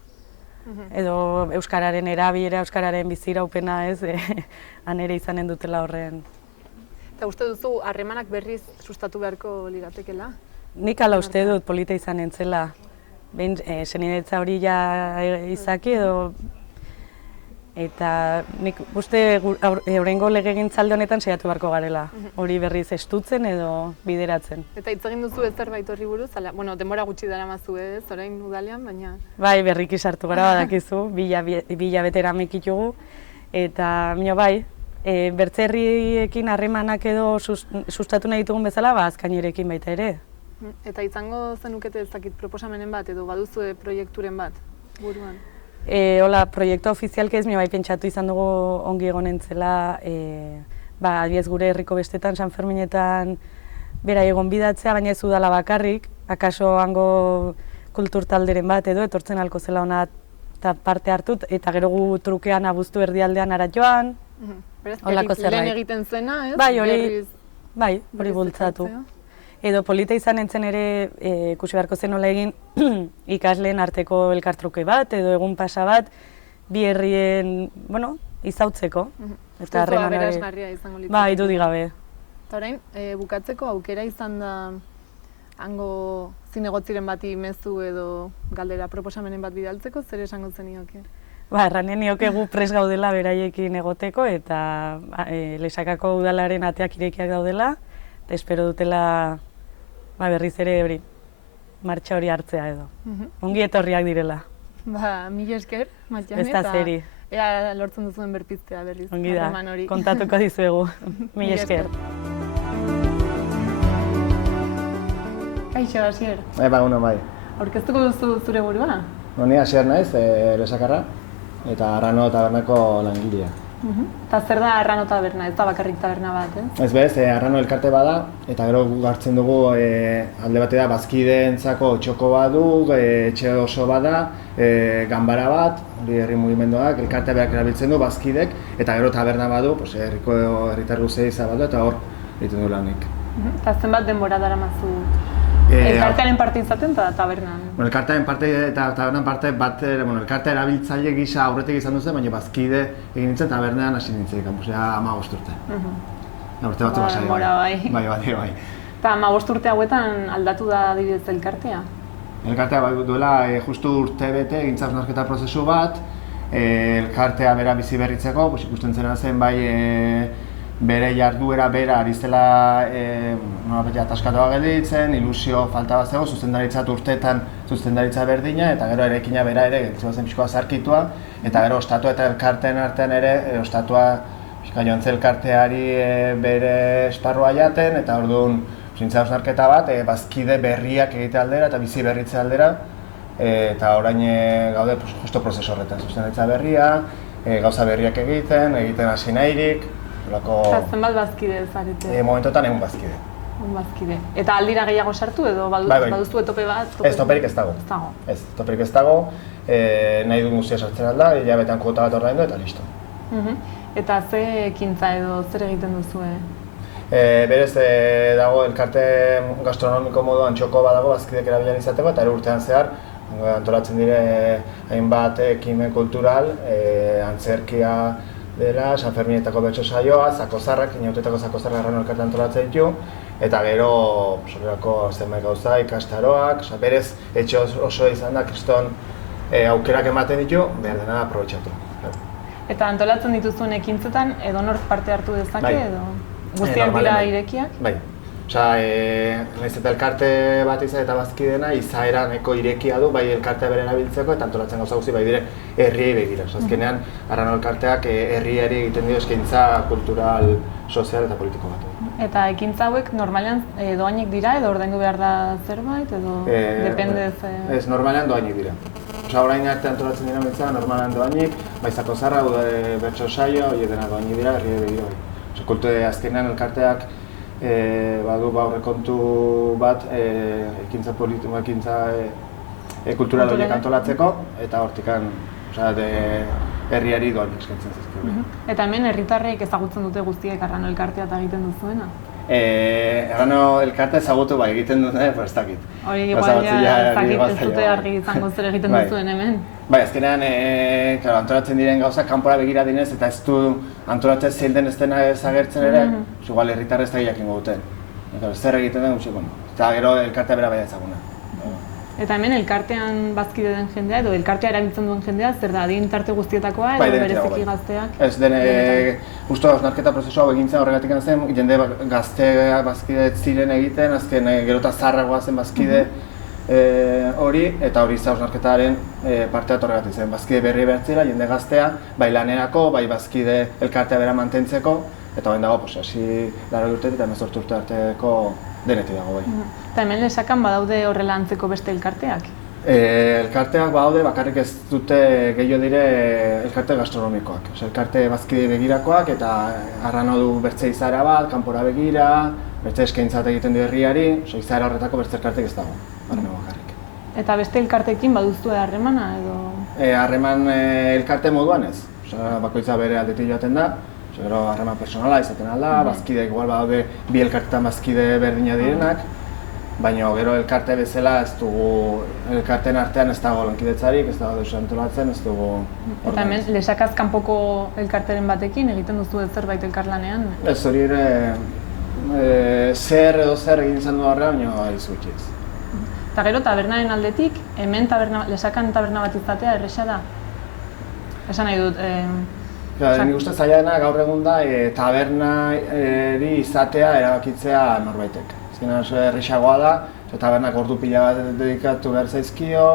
edo euskararen erabilera, euskararen biziraupena ez, han ere izanen dutela horren. Eta uste duzu harremanak berriz sustatu beharko liratekela? Nik ala uste dut polita izanen zela. Behin, senidetza hori ja izaki edo... Eta nik uste horrengo legegintzalde honetan saiatu beharko garela. Hori berriz estutzen edo bideratzen. Eta hitz egin duzu zerbait horri buruz, denbora gutxi daramazu ez, orain udalean, baina... Bai, berriki sartu gara badakizu, bila betera mekitugu. Eta, bai, bertzerriekin harremanak edo sustatu nahi ditugun bezala, azkainerekin baita ere. Eta izango zenukete ezakit proposamenen bat edo baduzue proiekturen bat buruan? Hola, proiektu ofizialke ez, bai pentsatu izan dugu ongi egonen zela, adibidez gure herriko bestetan, San Ferminetan, bera egon bidatzea, baina ez udala bakarrik, akaso hango kultur talderen bat edo, etortzen halko zela hona parte hartut, eta gero gu trukean abuztu erdialdean ara joan, holako zerbait. Lehen egiten zena, ez? Bai, hori bultzatu. Edo polita izan entzen ere, ikusi beharko zen nola egin, ikasleen arteko elkartruke bat, edo egun pasa bat, bi herrien, izautzeko. Eta aberasgarria izango litzateke. Bai, dudik gabe. Eta orain, bukatzeko aukera izan da hango zinegotziren bati mezu edo galdera proposamenen bat bidaltzeko, zer esango zenioke? Erranen nioke gu prest gaudela beraiekin egoteko, eta Lesakako udalaren ateak irekiak daudela, eta espero dutela berriz ere martxa hori hartzea edo. Ongi etorriak direla. Mil esker, Matxane, ez da zeri. Ea lortzen duzuen berpiztea berriz. Ongi da, kontatuko dizuegu. Mil esker. Kaixo, Asier. Bai. Aurkeztuko duzu zure burua? Ni Asier naiz, Lesakarra, eta Arrano tabernako langilea. Eta zer da Arrano taberna, ez da bakarrik taberna bat, ez? Ez bez, Arrano elkarte bada, eta gero hartzen dugu alde batera bazkideentzako txoko bat du, etxe oso bada, ganbara bat, hori herri mugimenduak, elkartea berak erabiltzen du bazkidek, eta gero taberna badu, herriko herritar guztiei zabatu, eta hor egiten du lanik. Eta zenbat denbora daramazu elkartearen parte izaten eta tabernan? Elkartearen parte eta tabernan parte bat, elkartea erabiltzaile gisa aurretik izan duzen, baina bazkide egin nintzen tabernean hasi nintzen, 15 urte. Urte batzu basai, bai. Eta 15 urte hauetan aldatu da adibidez elkartea? Elkartea duela justu urte bete egin hausnarketa prozesu bat, elkartea bera bizi berritzeko, ikusten zena zen bai bere jarduera bera ari zela ataskatua gelditzen, ilusio falta bat zegoen, zuzendaritzat urteetan zuzendaritza berdina, eta gero eraikina bera ere gelditzen zen pixkoa zarkitua, eta gero ostatua eta elkarteen artean ere, ostatua joan zen elkarteari bere esparrua jaten, eta orduan zintza hausnarketa bat, bazkide berriak egite aldera eta bizi berritze aldera, eta orain gaude justo prozesu horretan, zuzendaritza berria, gauza berriak egiten hasi nahirik. Eta zenbat bazkide zarete? Momentotan egun bazkide. Eta aldira gehiago sartu edo baduzu etope bat? Ez, toperik ez dago. Ez, toperik ez dago, nahi duen guztia sartzen alda, hilabetean kuota bat ordaindu eta listo. Eta ze ekintza edo zer egiten duzue? Berez dago elkarte gastronomiko moduan txoko bat dago bazkidek erabilan izateko, eta ere urtean zehar antolatzen dire hainbat ekimen kultural, antzerkia dela, San Ferminetako bertso saioa, zakozarrak, inautetako zakozarrak Arrano elkartean antolatzen ditu, eta gero sorrerako zenbait gauza, ikastaroak, berez etxe oso izan da, kriston aukerak ematen ditu, behar dena aprobetxatu. Eta antolatzen dituzuen ekintzetan edonork parte hartu dezake edo guztiak dira irekiak? Bai. Nahiz eta elkarte bat izan eta bazkidena, izaera nahiko irekia du, bai elkartea bere erabiltzeko eta antolatzen gauza guzti bai dire herriei begira. Azkenean, Arrano elkarteak herriari egiten dio eskaintza kultural, sozial eta politiko bat. Eta ekintza hauek normalean doainik dira edo ordaindu behar da zerbait edo dependez? Ez, normalean doainik dira. Orain arte antolatzen dira mitzua, normalean doainik, bai zakozarra, bertso saio, dena doainik dira herriei begira bai. Kultura azkenean elkarteak badu aurrekontu bat ekintza politiko, ekintza kultural horiek antolatzeko, eta hortikan herriari doan eskaintzen zizkigu. Eta hemen herritarrek ezagutzen dute guztiek Arrano elkartea eta egiten duzuena? Arrano elkartea ezagutu egiten dut, ez dakit. Hori igual ez dute argi izango zer egiten duzuen hemen. Bai, azkenean antolatzen diren gauzak kanpora begira dinez eta ez du antolatzen zein den ez dena ezagertzen ere, igual herritarrez da jakingo duten. Zer egiten den gutxi, eta gero elkartea bera baina ezaguna. Eta hemen elkartean bazkide den jendea edo elkartea erabiltzen duen jendea, zer da, adin tarte guztietakoa edo bereziki gazteak? Ez dene, justu hausnarketa prozesu hau egintzen horregatik zen, jende gaztea bazkide ziren egiten, azken gero eta zaharragoa zen bazkide hori, eta hori hausnarketaren partea horregatik zen. Bazkide berri behartzera, jende gaztea, bai lanerako, bai bazkide elkartea bera mantentzeko, eta bain dago, hasi 80 urte eta 18 urte arteko denetik dago bai. Eta hemen Lesakan badaude horrela antzeko beste elkarteak? Elkarteak badaude, bakarrik ez dute gehiago dire elkarte gastronomikoak. Elkarte bazkide begirakoak eta Arrano du bertze izaera bat, kanpora begira, bertze eskaintzat egiten du herriari, izaera horretako bertze elkartek ez dago, Arrano bakarrik. Eta beste elkarteekin baduzu harremana edo? Harreman elkarte moduan ez, bakoitza bere aldetik joaten da. Gero harreman personala izaten alda, bazkideek igual badaude bi elkartetan bazkide berdina direnak, baina gero elkarte bezala ez dugu, elkarteen artean ez dago lankidetzarik, ez dago deus antolatzen, ez dugu... Eta hemen Lesakaz kanpoko elkarteren batekin egiten duzu zerbait elkarlanean? Ez hori ere, zer edo zer egin izan du harrera, baina ez gutxiz. Eta gero tabernaren aldetik, hemen Lesakan taberna bat izatea erresa da? Esan nahi dut... Nik uste zaila dena gaur egun da tabernari izatea erabakitzea norbaitek. Azkenean oso errexagoa da, tabernak ordu pila bat dedikatu behar zaizkio,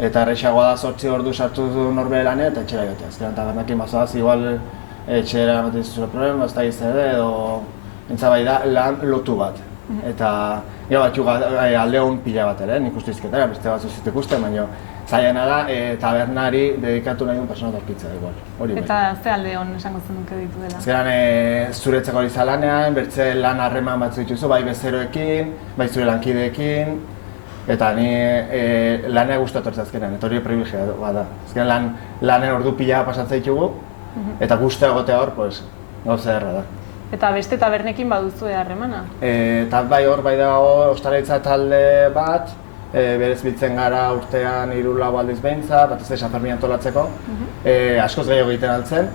eta errexagoa da 8 ordu sartu du norbere lanean eta etxera jotea. Azkenean tabernakin bazoaz igual etxera ematen zuzure problema, ez da izan edo entzabai da lan lotu bat. Eta gero batxu alde hon pila bat ere, nik uste izketara, beste bat zuzit ikusten, baina zailena da tabernari dedikatu nahi duen persona torkitzea igual. Eta ze alde hon esango zenuke ditu dela? Azkenean zuretzako hori zalanean, bertze lan harreman batzu dituzu, bai bezeroekin, bai zure lankideekin, eta ni lanea gustatu azkenean, eta hori privilegioa bat da. Azkenean lanen ordu pila pasatzen ditugu, eta guztia egotea hor, gauza erra da. Eta beste tabernekin baduzu harremana? Eta bai hor, bai dago ostalaritza talde bat, berez biltzen gara urtean 3-4 aldiz behintzat, batez ere San Fermin antolatzeko, askoz gehiago egiten altzen,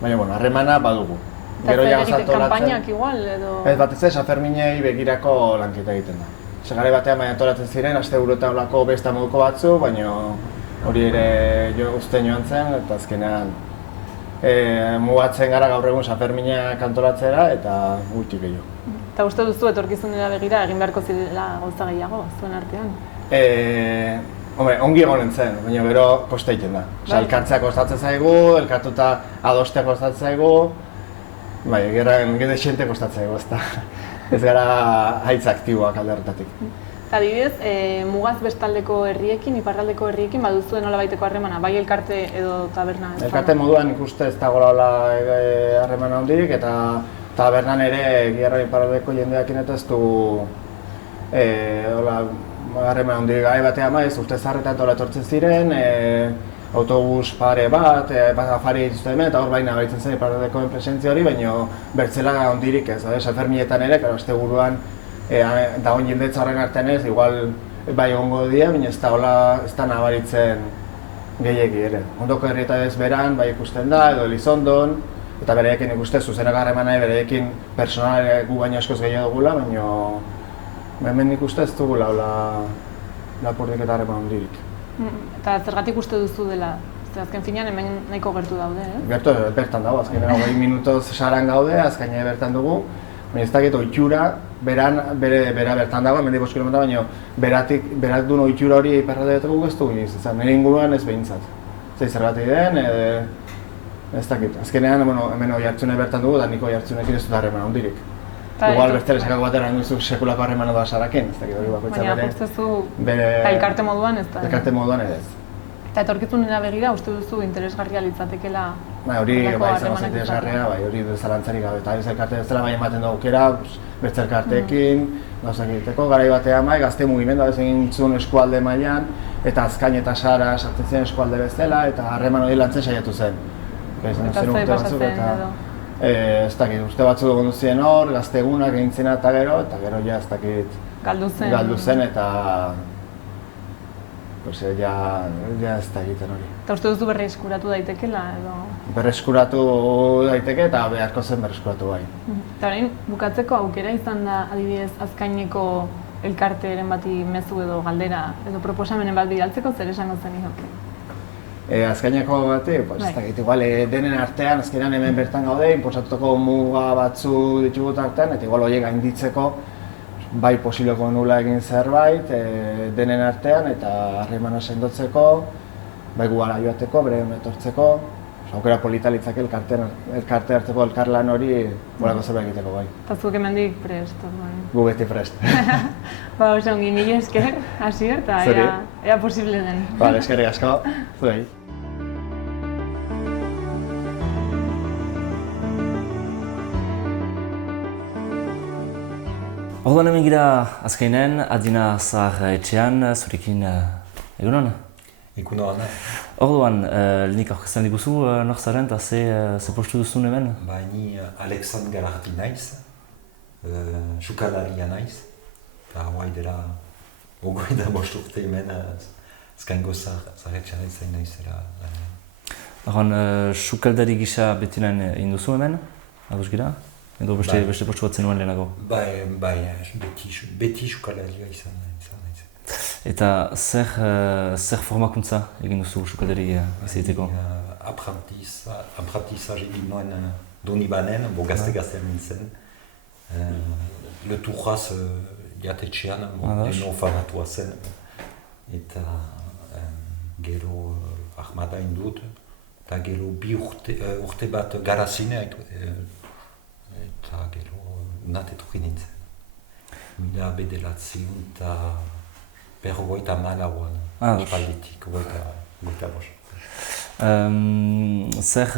baina harremana badugu. Eta zer egiten kanpainak igual edo? Ez batez ere San Ferminei begirako lanketa egiten da. Garai batean baina antolatzen ziren, asteburu eta olako beste moduko batzu, baina hori ere uste joan zen, eta azkenean mugatzen gara gaur egun San Ferminak antolatzera eta gutxi gehiago. Eta uste duzu etorkizunera begira egin beharko zirela gauza gehiago zuen artean? Ongi egon nintzen, baina gero kosta egiten da. Elkartzea kostatzen zaigu, elkartuta adostea kostatzen zaigu, gerran gede xente kostatzen zaigu, ez gara haitz aktiboak alde horretatik. Eta adibidez, mugaz bestaldeko herriekin, iparraldeko herriekin baduzuen nolabaiteko harremana, bai elkarte edo taberna? Elkarte moduan ikuste ez dagoela harremana handirik, eta tabernan ere Gierra iparraldeko jendeakin eta ez dugu harreman handirik. Garai batean maiz, urte zaharretan etortzen ziren, autobus pare bat, afari dituzte hemen, eta hor baina baitzen zen iparraldekoen presentzia hori, baina bertzela handirik ez, San Ferminetan ere, aste buruan dagoen jendetza horren artean ez, igual bai egongo dira, baina ez da nabaritzen gehiegi ere. Ondoko herrietaz beran bai ikusten da, edo Elizondon, eta bereekin ikuste zuzenak harreman nahi, bereekin personal gu baino askoz gehiago dugula, baina hemen ikuste ez dugula lapurdik eta harreman handirik. Eta zergatik uste duzu dela? Azken finean hemen nahiko gertu daude, ez? Gertu bertan dago, azkenean 20 minutoz saran gaude, azkaina bertan dugu. Baina ez dakit ohitura, bera bertan dago, hemendik 5 kilometra, baina berak duen ohitura hori iparraldeetako ez dugu inoiz izan, nire inguruan ez behintzat. Zergatik den, ez dakit. Azkenean hemen Oiartzune bertan dugu, eta niko Oiartzunekin ez dut harreman handirik. Igual beste Lesakako batera duzu sekulako harremana da Sarakin, ez dakit hori bakoitza bere... Baina uste elkarte moduan ez da? Elkarte moduan ere ez. Eta etorkizunera begira uste duzu interesgarria litzatekeela Hori Horrelako bai izango harremanak interesgarria, bai, hori zalantzarik gabe. Eta ez elkarte bezala bai ematen du aukera, beste elkarteekin, gauzak egiteko, garai batean bai, gazte mugimendua ez egin zuen eskualde mailan, eta Azkain eta Sara sartzen zen eskualde bezala, eta harreman hori lantzen saiatu zen. Eta zer pasatzen edo? Ez dakit, uste batzuk egon duzien hor, gazte egunak egin zena eta gero ja ez dakit galdu zen eta pues ja ez dakiten hori. Eta uste duzu berreskuratu daitekela edo? Berreskuratu daiteke eta beharko zen berreskuratu bai. Eta orain, bukatzeko aukera izan da adibidez Azkaineko elkarteren bati mezu edo galdera edo proposamenen bat bidaltzeko zer esango zenioke? Azkaineko bati, ez dakit, igual denen artean, azkenean hemen bertan gaude, inposatutako muga batzu ditugu artean, eta igual horiek gainditzeko bai posibleko nula egin zerbait denen artean, eta harremana sendotzeko, bai gugara joateko, bere etortzeko, aukera polita litzake elkarte hartzeko elkarlan hori bolako zerbait egiteko bai. Eta zuk hemendik prest, orduan. Gu beti prest. Ba, oso ongi, mila esker, Asier, eta ea posible den. Bale, eskerrik asko, zuei. Orduan hemen gira Azkainen, Adina Zahar etxean, zurekin egunon? Egunon. Orduan, lehenik aurkezten diguzu, nor zaren eta ze postu duzun hemen? Ni Alexandre Galardi naiz, sukalaria naiz, eta guai dela, ogoi da bost urte hemen Azkaingo Zahar etxean naizela. Orduan, sukaldari gisa beti lan egin duzu hemen, ados gira? Edo beste postu bat zenuen lehenago? Bai, beti sukalaria izan naiz. Eta zer formakuntza egin duzu sukaldari izaiteko? Apprentissage egin nuen Donibanen, gazte-gaztean nintzen. Loturraz jatetxean, eno famatua zen. Eta gero ahmada indut, eta gero bi urte bat garazine, eta gero natetuki nintzen. Mila bederatziun eta berrogeita malauan, espalditik, goita bost. Zer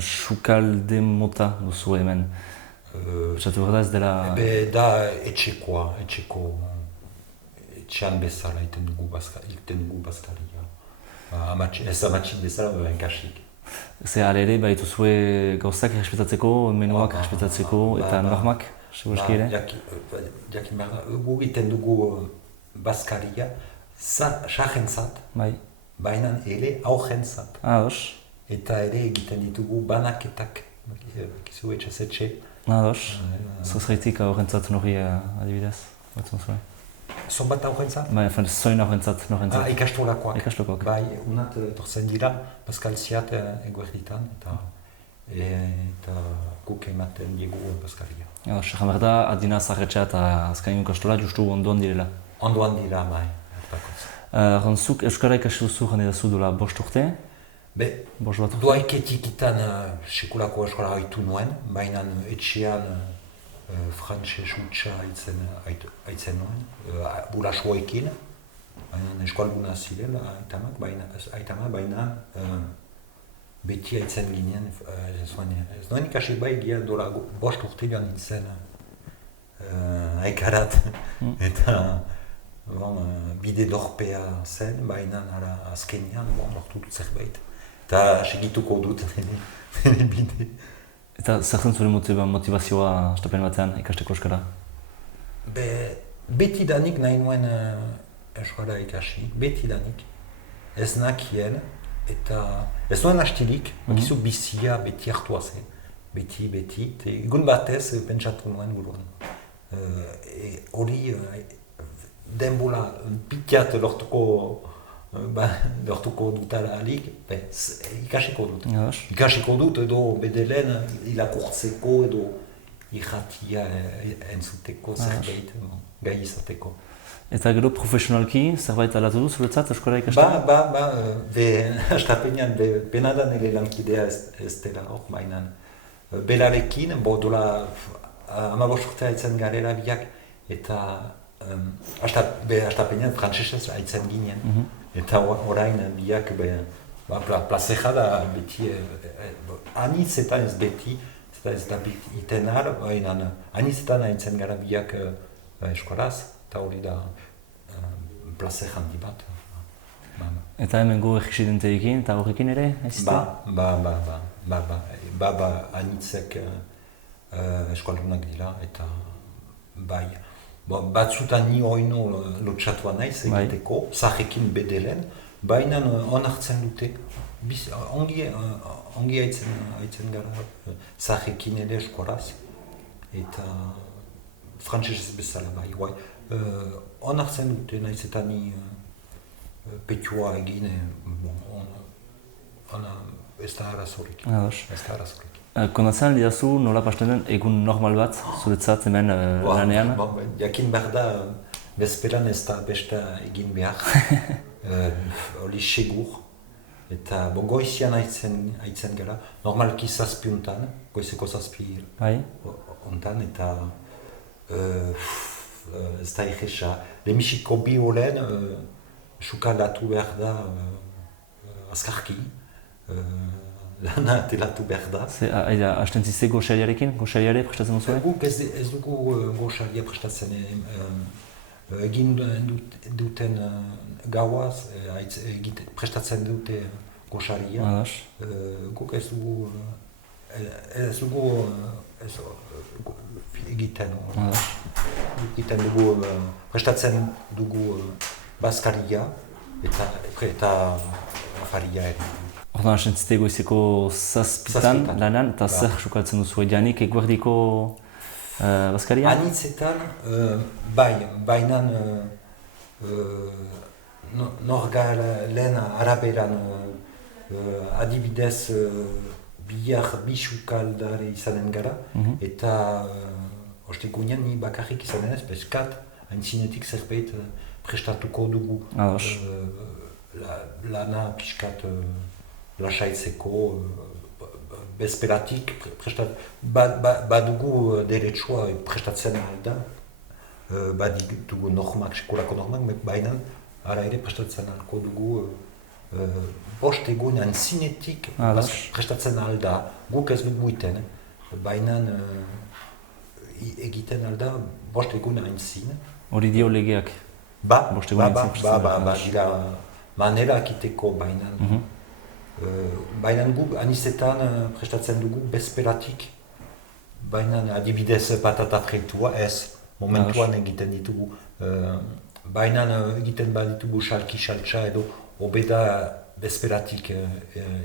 sukalde mota duzu hemen? Esatu behar da ez dela... Da etxeko, etxean bezala egiten dugu bazkaria. Ez amatxin bezala, baina kasik. Ze ere baitu zue gauzak errespetatzeko, menuak errespetatzeko eta normak, segurazki ere? Jakin behar da, gu egiten dugu bazkaria, sarrentzat, baina ere aurrentzat. Ados. Eta ere egiten ditugu banaketak, gizu etxazetxe. Ados. Zozreitik aurrentzat nori adibidez, batzun zuen? Zonbat aurrentzat? Bai, zoin aurrentzat, norentzat. Ikastolakoak. Ikastolakoak. Bai, unat torzen dira, bazkalziat eguerditan, eta guk ematen diegu bazkaria. Sarran behar da, Adina Zahar etxea eta Azkainen ikastola justu ondoan direla. Ondoan dira, bai. Zuk Euskara ikasi duzu jende dazu dola bost urte? Doaiketik itan sekulako eskola haitu nuen, baina etxean frantses hutsa haitzen nuen, burasuekin, baina eskualduna ziren aitamak, baina beti haitzen ginen, ez nuen ikasi bai gira dola bost urte joan nintzen aikarat, eta bide dorpea zen, baina azkenean lortu dut zerbait. Eta segituko dut bide. Eta zertzen zure motivazioa estapen batean ikasteko euskara? Betidanik nahi nuen euskara ikasi, betidanik. Ez nakien, eta ez nuen hastilik, bakizu bizia beti hartua zen. Beti, egun batez pentsatu nuen buruan. Hori denbola pitiat lortuko dutalik, ikasiko dut. Ikasiko dut edo bedelen irakurtzeko edo irratia entzuteko zerbait, gai izateko. Eta gero profesionalki zerbait aldatu du zuretzat euskara ikasten? Hastapenean benadan ere lankidea ez dela hor mainan. Belarekin, dola 15 urtea haitzen garela biak, eta hastapenean frantsesez haitzen ginen. Eta orain biak Plazeja da beti, anitzetan ez beti, ez da iten ahal, baina anitzetan haintzen gara biak eskolaz, eta hori da plazer handi bat. Eta hemen gu egizidenteekin eta horrekin ere, aizizte? Anitzek eskualdunak dira, eta bai. Batzutan ni oino lotxatua naiz egiteko, zahekin bedelen, baina onartzen dute. Ongi haitzen gara zahekin ere eskualaz, eta frantsesez bezala bai. Onartzen dute naiz eta ni petua egin, ez da arazorik. Kondatzen aldidazu nola pasten den egun normal bat zuretzat hemen lanean? Jakin behar da, bezperan ez da besta egin behar, hori segur. Eta goizian haitzen gara, normalki zazpiuntan, goizeko zazpi ontan, eta ez da egesa. Lemisiko bi olen, sukaldatu behar da azkarki. Lana telatu behar da. Hasten zizte goxariarekin? Goxariare prestatzen duzue? Guk ez dugu goxaria prestatzen. Egin duten gauaz, prestatzen dute goxaria. Guk ez dugu egiten. Prestatzen dugu bazkaria eta afaria ere. Ordan hasten zizte goizeko zazpitan lanan, eta zer sukaltzen duzu janik eguerdiko bazkaria? Anitzetan, baina norgalen araberan adibidez bihar bi sukaldare izanen gara, eta ostekunean ni bakarrik izanen ez, bezkat haintzinetik zerbait prestatuko dugu. Lana pixkat lasaitzeko, bezperatik badugu deretsua prestatzen alda, baditugu normak, sekolako normak, baina ara ere prestatzen alko dugu bost egun antzinetik prestatzen alda, guk ez dugu iten, baina egiten alda bost egun antzin. Hori dio legeak? Dira manera akiteko baina. Baina guk anizetan prestatzen dugu bezperatik, baina adibidez patata freitua ez, momentuan egiten ditugu. Baina egiten baditugu salki-saltsa edo obeda bezperatik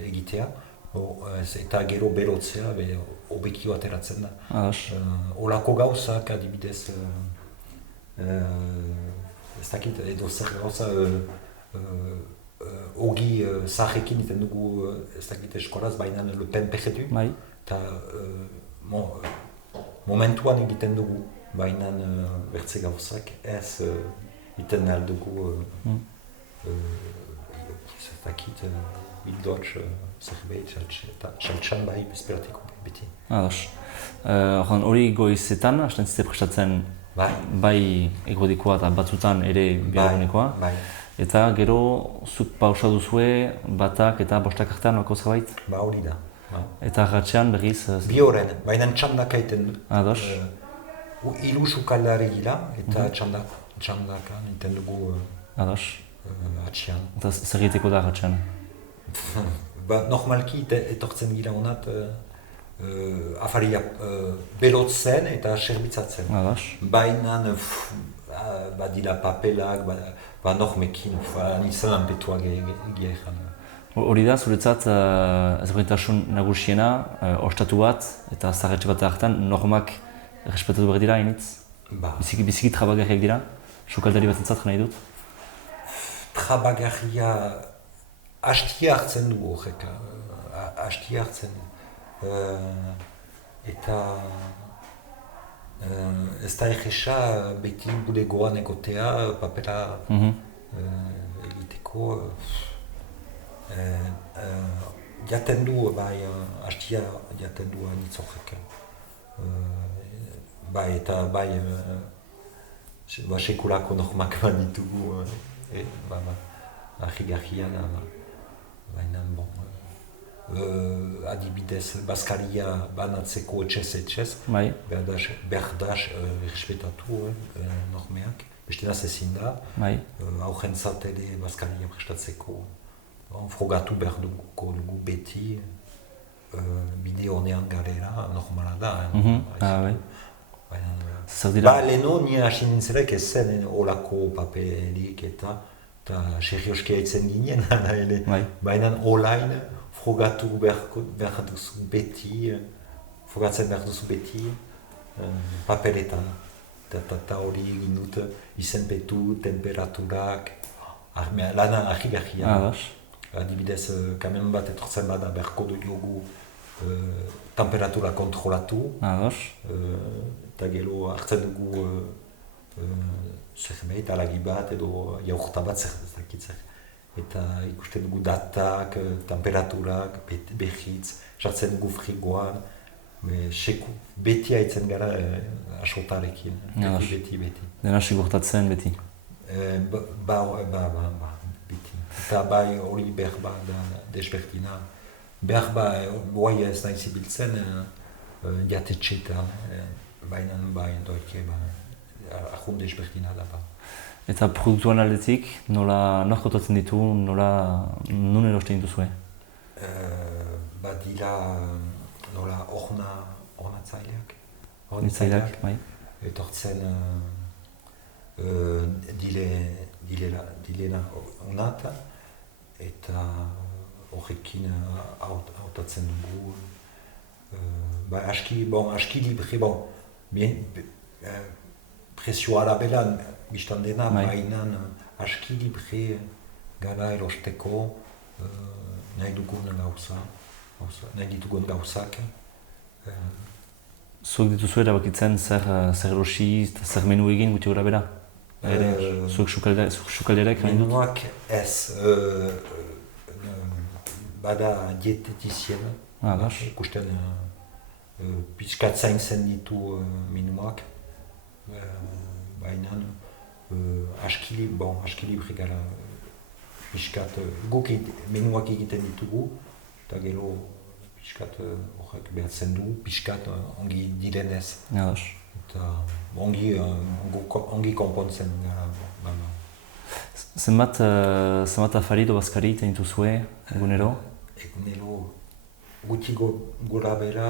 egitea, eta gero berotzea, obekio ateratzen da. Olako gauzak adibidez, ez dakit edo zer gauza, ogi zahekin iten dugu ez dakit eskolaz, baina le pen pegetu. Eta momentuan egiten dugu, baina bertze gauzak ez iten aldugu ez dakit bildotx zerbait saltsan bai bezperatiko beti. Hori goizetan, hasten zizte prestatzen bai egodikoa eta batzutan ere biagunekoa. Eta gero, zuk pausa duzue, batak eta bostak artean lako zerbait? Hori da. Eta ratxean berriz? Bi horren, baina txandaka iten du. Hiru sukaldare gila, eta txandaka iten dugu atxean. Eta zer egiteko da ratxean? Normalki etortzen gira honat afaria belotzen eta serbitzatzen. Baina badira papelak, normekin, nizan lanpetua gehiagan. Hori da, zuretzat ezberdintasun nagusiena, ostatu bat eta zaharretxe bat hartan normak errespetatu behar dira hainitz? Biziki trabagarriak dira? Sukaldari bat entzat nahi dut? Trabagarria hastia hartzen du horrek, hastia hartzen du. Eta ez da egesa beti bulegoan egotea, papera egiteko. Jaten du, hastia jaten du anitz horrek. Eta sekulako normak ditugu, ahigarrian baina, adibidez, Baskaria banatzeko etxez, Bai. behar da errespetatu normeak, bestenaz ezin da, Bai. Aurrentzat ere Baskaria prestatzeko, frogatu behar dugu beti, bide honean garera, normala da. Bai. Zer dira? Ba, leheno, ni hasi nintzelek ez zen olako paperik eta serioski haitzen ginen, baina olain frogatu behar duzu beti, frogatzen behar duzu beti papeletan. Eta hori egin dut izenpetu, temperaturak, lana argi-bergia. Adibidez, kamen bat etortzen bada beharko diogu temperatura kontrolatu. Eta gero hartzen dugu zerbait, alagi bat edo jaurta bat zerkitzak. Eta ikusten dugu datak, temperaturak, behitz, jartzen dugu frigoan. Beti haitzen gara asotarekin, beti. Dena sigurtatzen beti? Beti. Eta bai hori behar da desberdina. Behar guai ez nahi zibiltzen jatetxetan, baina doike ahun desberdina da. Eta produktuan aldetik, nork otatzen ditu, nun erosten dituzue? Badira nola ornatzaileak. Ornatzaileak, bai. Etortzen dilena onata eta horrekin hautatzen dugu. Aski libre, presioa araberan biztan dena, baina aski libre gara erosteko nahi ditugun gauzak. Zuek dituzu erabakitzen zer erosi, zer menu egin guti gora bera? Zuek sukalderak hain dut? Menuak ez, bada dietetizien, ikusten pixkat zaintzen ditu menuak, baina aski libre gara pixkat guk menuak egiten ditugu, eta gero pixkat horrek behatzen du, pixkat ongi direnez. Eta ongi konpontzen gara. Zenbat afari edo Baskari egiten dituzue egunero? Egunero guti gora bera,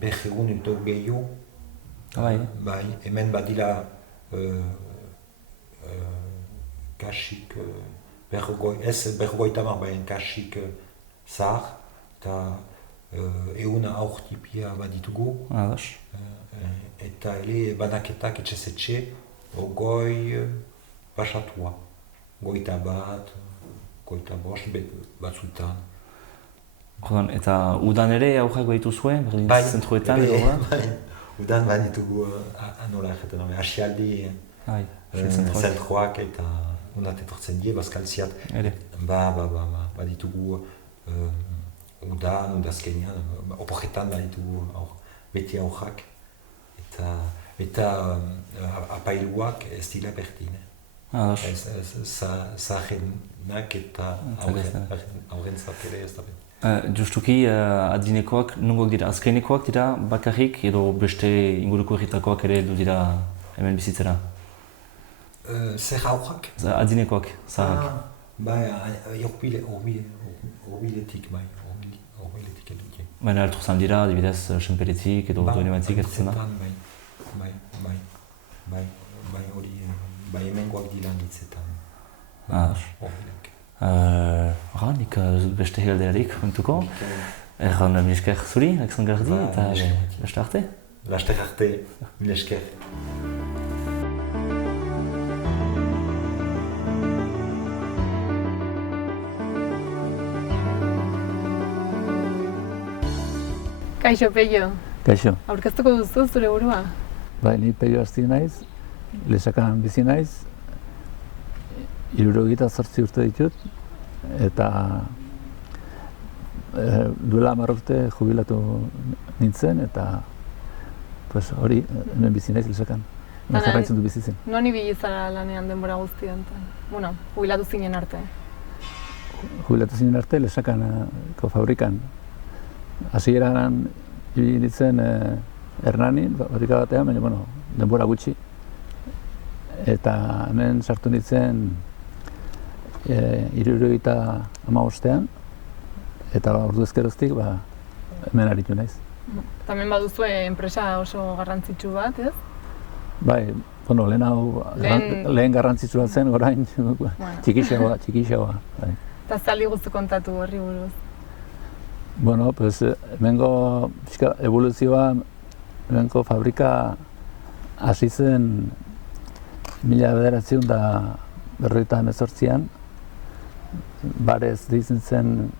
berregun eta gehiago. Bai, hemen badira kasik bergoitamar baina kasik zahar, eta egun aurtipia baditugu. Eta ele banaketak etxe-etxe, goi basatua. Goita bat, goita bost batzutan. Eta udan ere aurrak behituzue, berdin zentruetan edo da? Udan baditugu nola egiten, asialdi zentruak eta unat etortzen die, bazkaltziat. Baditugu udazkenean, oporretan baditugu beti aurrak. Eta apailuak ez dira berdin. Zahenak eta aurrentzat ere ez da berdin. Justuki, adinekoak, nungoak dira, azkenekoak dira bakarrik edo beste inguruko erritakoak ere du dira hemen bizitzera? Zer aurrak? Adinekoak, zaharrak. Horbiletik eduki. Baina elturzan dira, adibidez, senperetik edo doinematik elturzan da? Bai, hori, hemengoak dira nitzetan. Nik beste heldearik hontuko. Erran mil esker zuri, Alexandre Galardi, eta laster arte. Laster arte, mil esker. Kaixo, Peio. Kaixo. Aurkeztuko duzu zure burua? Bai, ni Peio Asti naiz, Lesakan bizi naiz, 78 urte ditut, eta duela 10 urte jubilatu nintzen, eta hori, hemen bizi naiz Lesakan. Jarraitzen du bizitzen. Non ibili zara lanean denbora guzti honetan? Jubilatu zinen arte. jubilatu zinen arte, Lesakanko fabrikan. Hasieran ibili nintzen Hernanin, fabrika batean, baina, bueno, denbora gutxi. Eta hemen sartu nintzen 75ean, eta orduz geroztik hemen aritu naiz. Tamen baduzue enpresa oso garrantzitsu bat, ez? Bai, bueno, lehen garrantzitsu bat zen, orain txikixagoa. Bai. Eta zaldi guztu kontatu horri buruz? Bueno, pues, hemengo evoluzioa, hemengo fabrika hasi zen 1958an, Barez ditzen zen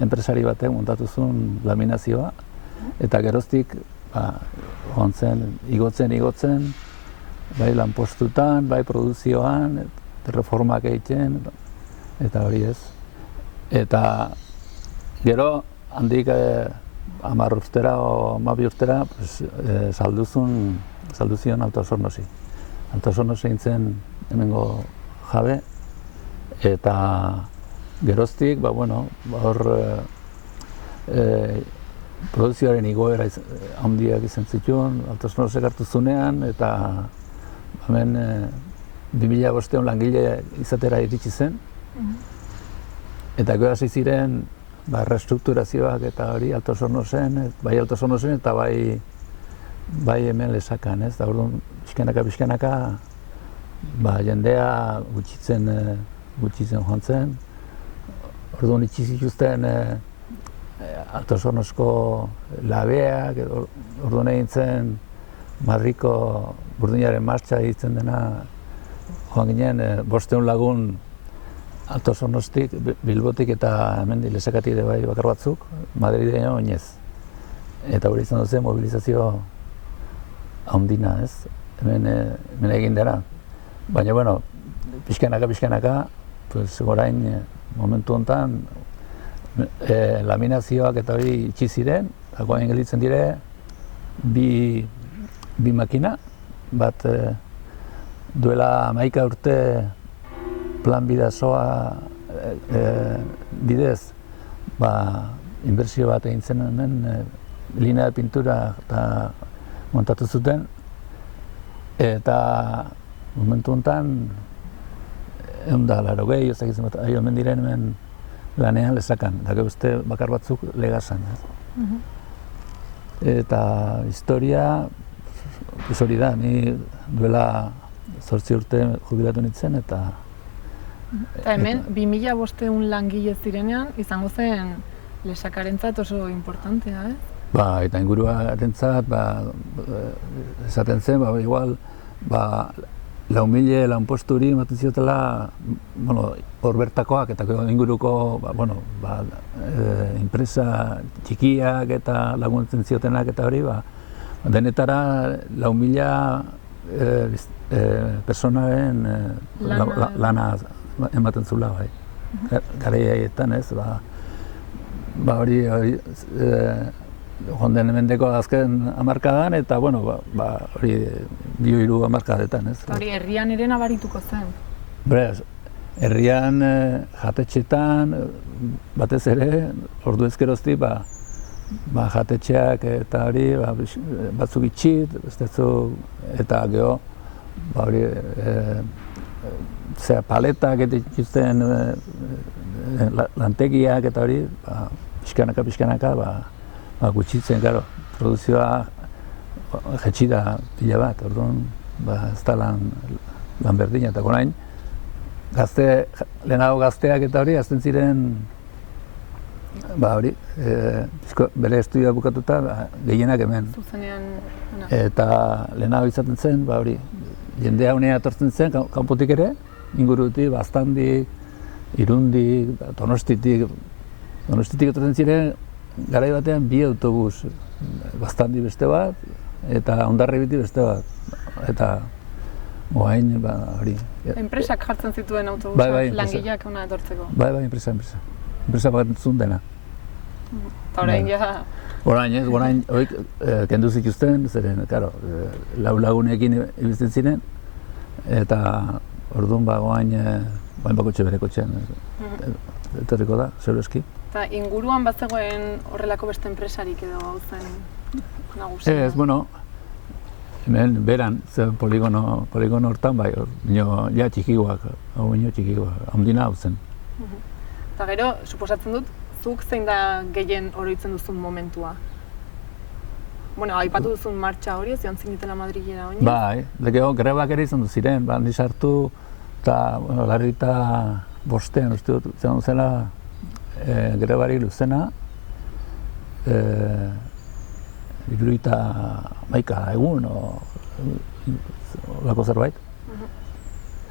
enpresari batek montatu zuen laminazioa, eta geroztik joan zen igotzen, bai lanpostutan, bai produzioan, reformak egiten, eta hori ez. Eta gero handik 10 urtera o 12 urtera saldu zion Autosornosi. Autosornosi gintzen hemengo jabe, eta geroztik, hor produzioaren igoera handiak izan zituen, Autosornosek hartu zunean, eta hemen 2005 langile izatera iritsi zen. Eta gero hasi ziren restrukturazioak eta hori Autosornosen, bai Autosornosen eta bai hemen Lesakan, ez? Da orduan pixkanaka jendea gutxitzen joan zen. Orduan itxi zituzten Autosornosko labeak, orduan egin zen Madriko burdinaren martxa egiten dena, joan ginen 500 lagun Autosornostik, Bilbotik eta hemen Lesakatik ere bai bakar batzuk, Madridera oinez. Eta hori izan duzen mobilizazio handina, ez? Hemen egin dira. Baina, bueno, pixkanaka, orain momentu honetan laminazioak eta hori itxi ziren, dagoen gelditzen dire bi makina, bat duela 11 urte plan bidazoa bidez inbertsio bat egin zen hemen linea de pintura eta montatu zuten, eta momentu honetan 180 ezagitzen bat hemen diren hemen lanean Lesakan, da uste bakar batzuk Legasan. Eta historia hori da, ni duela 8 urte jubilatu nintzen, eta hemen 2500 langile zirenean izango zen Lesakarentzat oso importantea, ez? Eta inguruarentzat, esaten zen, igual, 4.000 lanpostu hori ematen ziotela, hor bertakoak eta inguruko, enpresa txikiak eta laguntzen ziotenak eta hori, denetara 4.000 personaren lana ematen zula, bai. Garaiaietan, ez, hori jonden mendeko azken hamarkadan, eta, hori 2-3 hamarkadetan, ez. Hori herrian ere nabarituko zen? Herrian jatetxetan, batez ere, ordu ezkerozti, jatetxeak eta hori, batzuk itxit, eta geho, hori, paletak eta itxuzten lantegiak eta hori, pixkanaka, gutxitzen, produzioa jetxida pila bat, orduan, ez da lan berdina, eta orain, lehenago gazteak eta hori, azten ziren, bere estudioa bukatuta, gehienak hemen. Eta lehenago izaten zen, jendea unea etortzen zen, kanpotik ere, ingurutik, Baztandik, Irundik, Donostitik etortzen ziren, garai batean 2 autobus, Baztandi beste bat, eta Hondarribiti beste bat. Eta oain, hori. Enpresak jartzen zituen autobusak, langileak hona etortzeko? Bai, enpresa. Enpresa bat entzun dena. Eta orain ja... Orain kendu zituzten, zeren, lagunekin ibiltzen ziren, eta orduan oain hain bakotxe bere kotxean. Etorriko da, zero eski. Eta inguruan bazegoen horrelako beste enpresarik edo hau zen nagusia? Ez, bueno, hemen beran, poligono hortan, bai, ja txikiguak, hau ino txikiguak, handina hau zen. Eta gero, suposatzen dut, zuk zein da gehien oroitzen duzun momentua? Bueno, aipatu duzun martxa hori, ez joan zinitela Madrilera oinez? Bai, gero grebak ere izan du ziren, ni sartu, eta, bueno, 85 uste dut, izan zela grebari luzena, 71 egun, olako zerbait.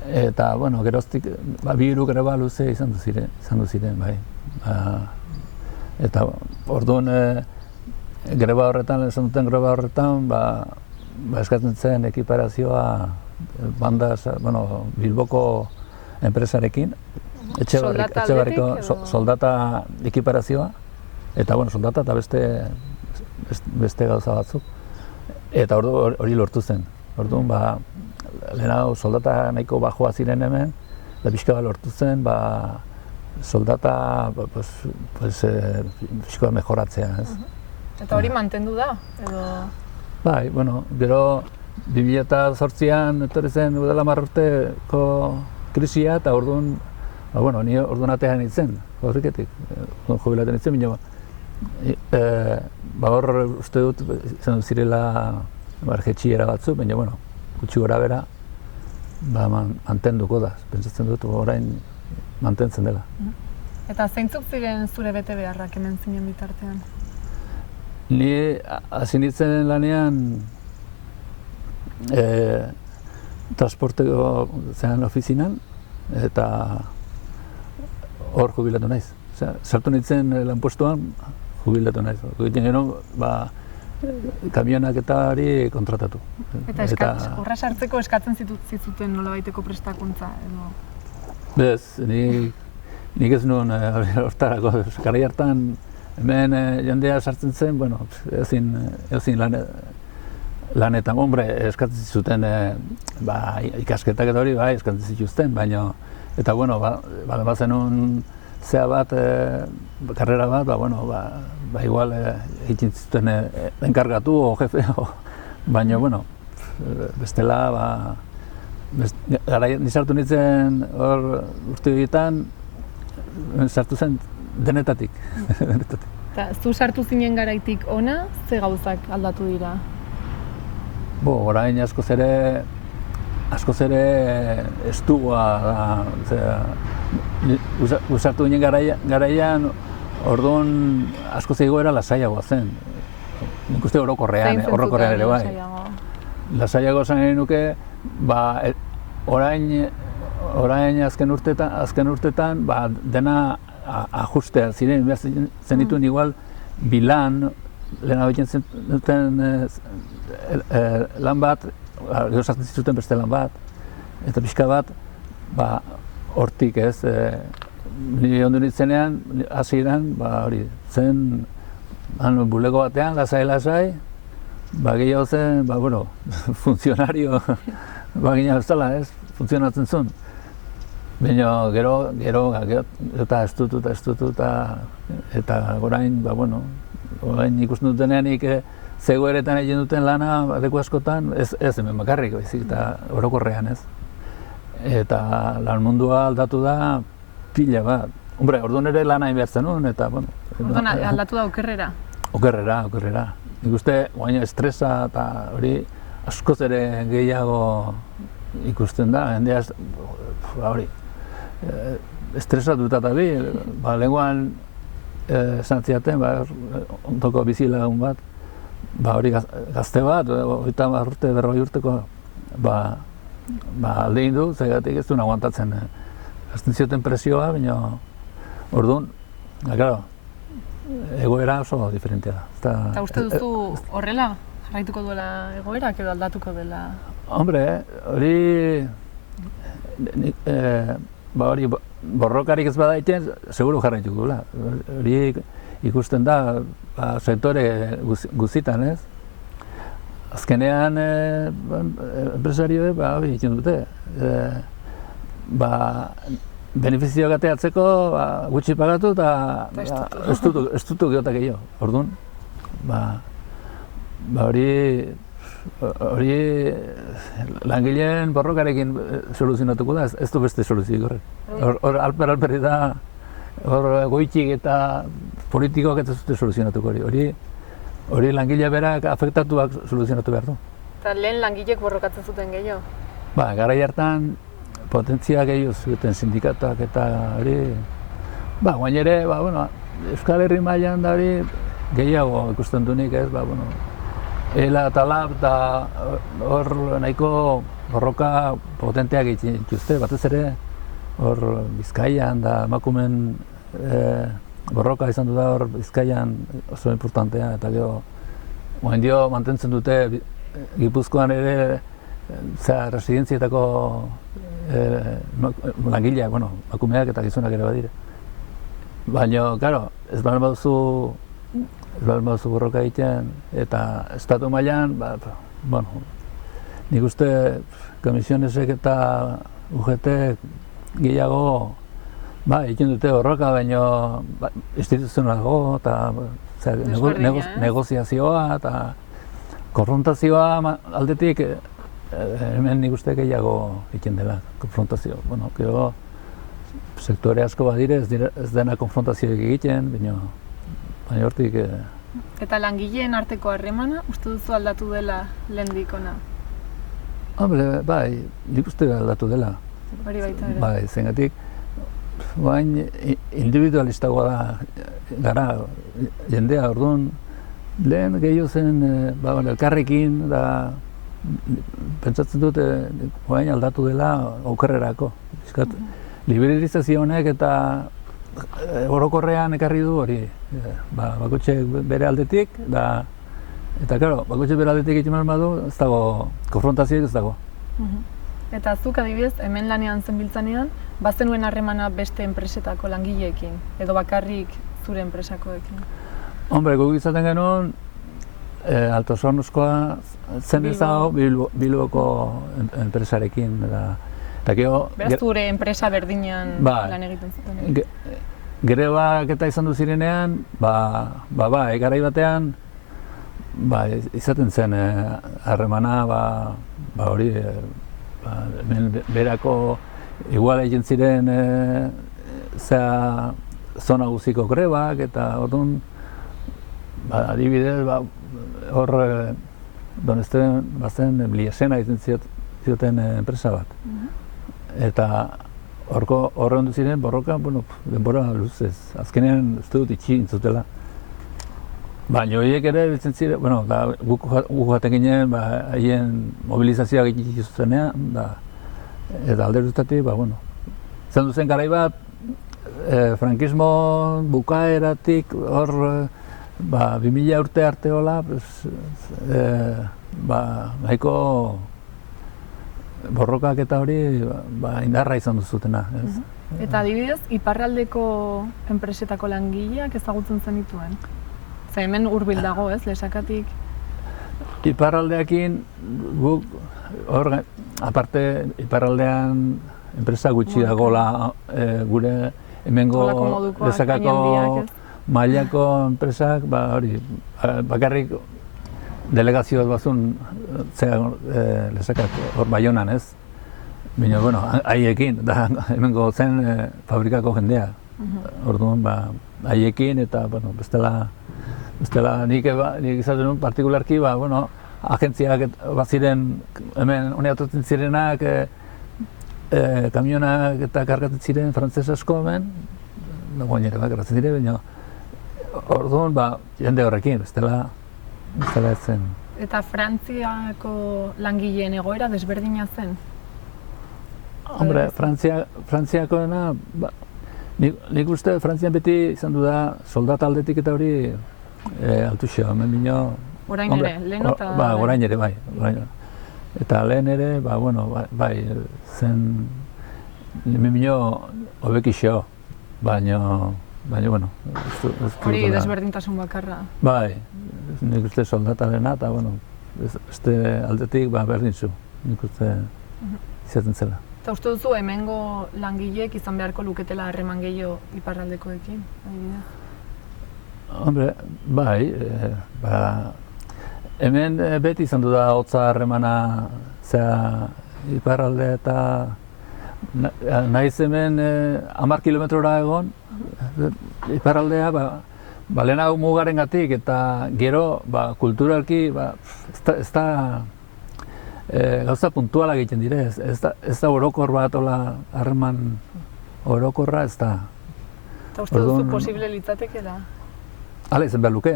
Eta, bueno, geroztik, 2 greba luze izan du ziren, bai. Eta, orduan, greba horretan, esan duten greba horretan, eskatzen zen ekiparazioa Bilboko enpresarekin, etxebarriko soldata ekiparazioa, eta, soldata eta beste gauza batzuk. Eta hori lortu zen. Orduan, lehenago soldata nahiko bajoa ziren hemen, eta pixka bat lortu zen, soldata pixka bat mejoratzea, ez. Eta hori mantendu da, edo? Bai, gero 2008an etorri zen udala 10 urteko krisia, eta orduan, ni orduan atean nintzen, horriketik, jubilaten nintzen, hor uste dut izan zirela jetxiera batzu, baina, gutxi gora bera, mantenduko da, pentsatzen dut orain mantentzen dela. Eta zeintzuk ziren zure bete beharrak hemen zinen bitartean? Ni hasi nintzen lanean transporteko ofizinan, eta hor jubilatu naiz. Sartu nintzen lanpostuan, jubilatu naiz. Egiten gero, kamionak eta hori kontratatu. Eta horra sartzeko eskatzen zituzten nolabaiteko prestakuntza, edo? Bez, nik ez nuen hortarako. Garai hartan, hemen jendea sartzen zen, ezin lanetan, eskatzen zuten ikasketak eta hori, eskatzen zituzten, baina, eta, bazenun zea bat, karrera bat, igual egiten zituen enkargatu o jefe, baina, bestela, nisartu nintzen hor urte horietan, sartu zen denetatik. Zu sartu zinen garaitik ona, ze gauzak aldatu dira? Orain askoz ere estua da. Sartu ginen garaian, orduan askoz egoera lasaiagoa zen. Nik uste orokorrean ere bai. Lasaiago zen nahi nuke, orain azken urtetan, dena ajustea ziren, zenituen igual bilan, lehenago egiten zenuten lan bat, gero sartzen zituten beste lan bat, eta pixka bat, hortik ez, nire ondu nintzenean, hasieran, hori, zen bulego batean, lasai, gehiago zen, funtzionario, gina bezala ez, funtzionatzen zuen. Baina gero eta estutu, eta orain, orain ikusten dutenean zegoeretan egin duten lana leku askotan, ez hemen bakarrik, baizik eta orokorrean ez. Eta lan mundua aldatu da pila bat. Orduan ere lana inbertzen nuen, eta, Orduan aldatu da okerrera? Okerrera. Nik uste, estresa eta hori askoz ere gehiago ikusten da, jendea hori. Estresatuta eta lehenguan esan ziaten, ondoko bizilagun bat, hori gazte bat, 30 urte, 40 urteko, alde egin du, zegatik ez duen aguantatzen. Azten zioten presioa, baina orduan, egoera oso diferentea da. Eta uste duzu horrela jarraituko duela egoerak edo aldatuko dela? Hori borrokarik ez badaiten, seguru jarraituko duela. Hori ikusten da, sektore guzitan, ez? Azkenean, enpresarioek, hori egiten dute. Benefizioak ateatzeko gutxi pagatu eta estutu gehotak gehiago. Orduan, hori langileen borrokarekin soluzionatuko da, ez du beste soluzioik horrek. Hor alperri da, hor goitik eta politikoak ez dute soluzionatuko hori. Hori langilea berak afektatuak soluzionatu behar du. Eta lehen langilek borrokatzen zuten gehiago? Garai hartan potentzia gehiago zuten sindikatuak eta hori... Guain ere, Euskal Herri mailan da hori gehiago ikusten dunik ez, ELA eta LAB eta hor nahiko borroka potenteak egiten dituzte, batez ere hor Bizkaian da emakumeen borroka izan du da hor Bizkaian oso importantea eta gero moen dio mantentzen dute Gipuzkoan ere residentzietako langileak, emakumeak eta gizonak ere badire. Baina, claro, ez balen baduzu borroka egiten eta estatu mailan, nik uste komisionesek eta UGT gehiago egiten dute borroka, baina instituzionalago eta negoziazioa eta konfrontazioa aldetik hemen nik uste gehiago egiten dela konfrontazio. Gero sektore asko badire ez dena konfrontazioak egiten, baina hortik... Eta langileen arteko harremana, uste duzu aldatu dela lehendik ona? Hombre, nik uste aldatu dela. Hori baita ere. Zengatik, bain individualistagoa da gara jendea, orduan lehen gehiago zen elkarrekin da pentsatzen dute bain aldatu dela okerrerako. Liberalizazio honek eta orokorrean ekarri du hori, bakotxek bere aldetik, eta claro, bakotxek bere aldetik egiten badu, ez dago, konfrontazioik ez dago. Eta zuk adibidez, hemen lanean zenbiltzanean, bazenuen harremana beste enpresetako langileekin, edo bakarrik zure enpresakoekin? Hombre, guk izaten genuen, Alto Sornoskoa zen ezago Bilboko enpresarekin. Beraz, zure enpresa berdinean lan egiten zuten? Grebak eta izan du zirenean, garai batean, izaten zen harremana, hori, berako igual egin ziren zona guziko grebak, eta orduan, adibidez, hor, Donesten bazen Bliasena egiten zioten enpresa bat. Eta horre ondu ziren borroka, denbora luzez. Azkenean uste dut itxi intzutela. Baina horiek ere biltzen ziren, guk jaten ginen, haien mobilizazioak egiten zuzenean, eta alderuztatik, izan duzen garai bat, frankismo bukaeratik hor 2000 urte arte hola, nahiko borrokak eta hori indarra izan duzutena. Eta adibidez, iparraldeko enpresetako langileak ezagutzen zenituen? Hemen hurbil dago, ez, Lesakatik? Iparraldeakin guk, aparte iparraldean enpresa gutxi dagoela gure hemengo Lesakako mailako enpresak, bakarrik delegazioa bazun Lesakak hor Baionan, ez? Baina, haiekin, hemengo zen fabrikako jendea. Orduan, haiekin eta, bestela nik izaten nuen partikularki, agentziak baziren hemen honeatotzen zirenak, kamionak eta kargatzen ziren frantzes asko hemen, goinera kargatzen dire, baina orduan, jende horrekin, bestela ez zen. Eta Frantziako langileen egoera desberdina zen? Hombre, Frantziakoena, nik uste Frantzian beti izan du da soldat aldetik eta hori altuxo, hemen bino... Orain ere, lehen eta... Orain ere, bai. Eta lehen ere, zen... Hemen bino hobekixo, baina, hori desberdintasun bakarra. Bai, nik uste soldatalena eta, beste aldetik berdintzu, nik uste izaten zela. Eta uste duzu hemengo langileek izan beharko luketela harreman gehiago iparraldekoekin, adibidez? Hombre, bai, hemen beti izan du da hotza harremana iparralde eta nahiz hemen 10 kilometrora egon, iparraldea lehenago mugarengatik eta gero kulturalki ez da gauza puntuala egiten dire, ez da orokor bat ola harreman orokorra ez da. Eta uste duzu posible litzateke da? Hala izan behar luke.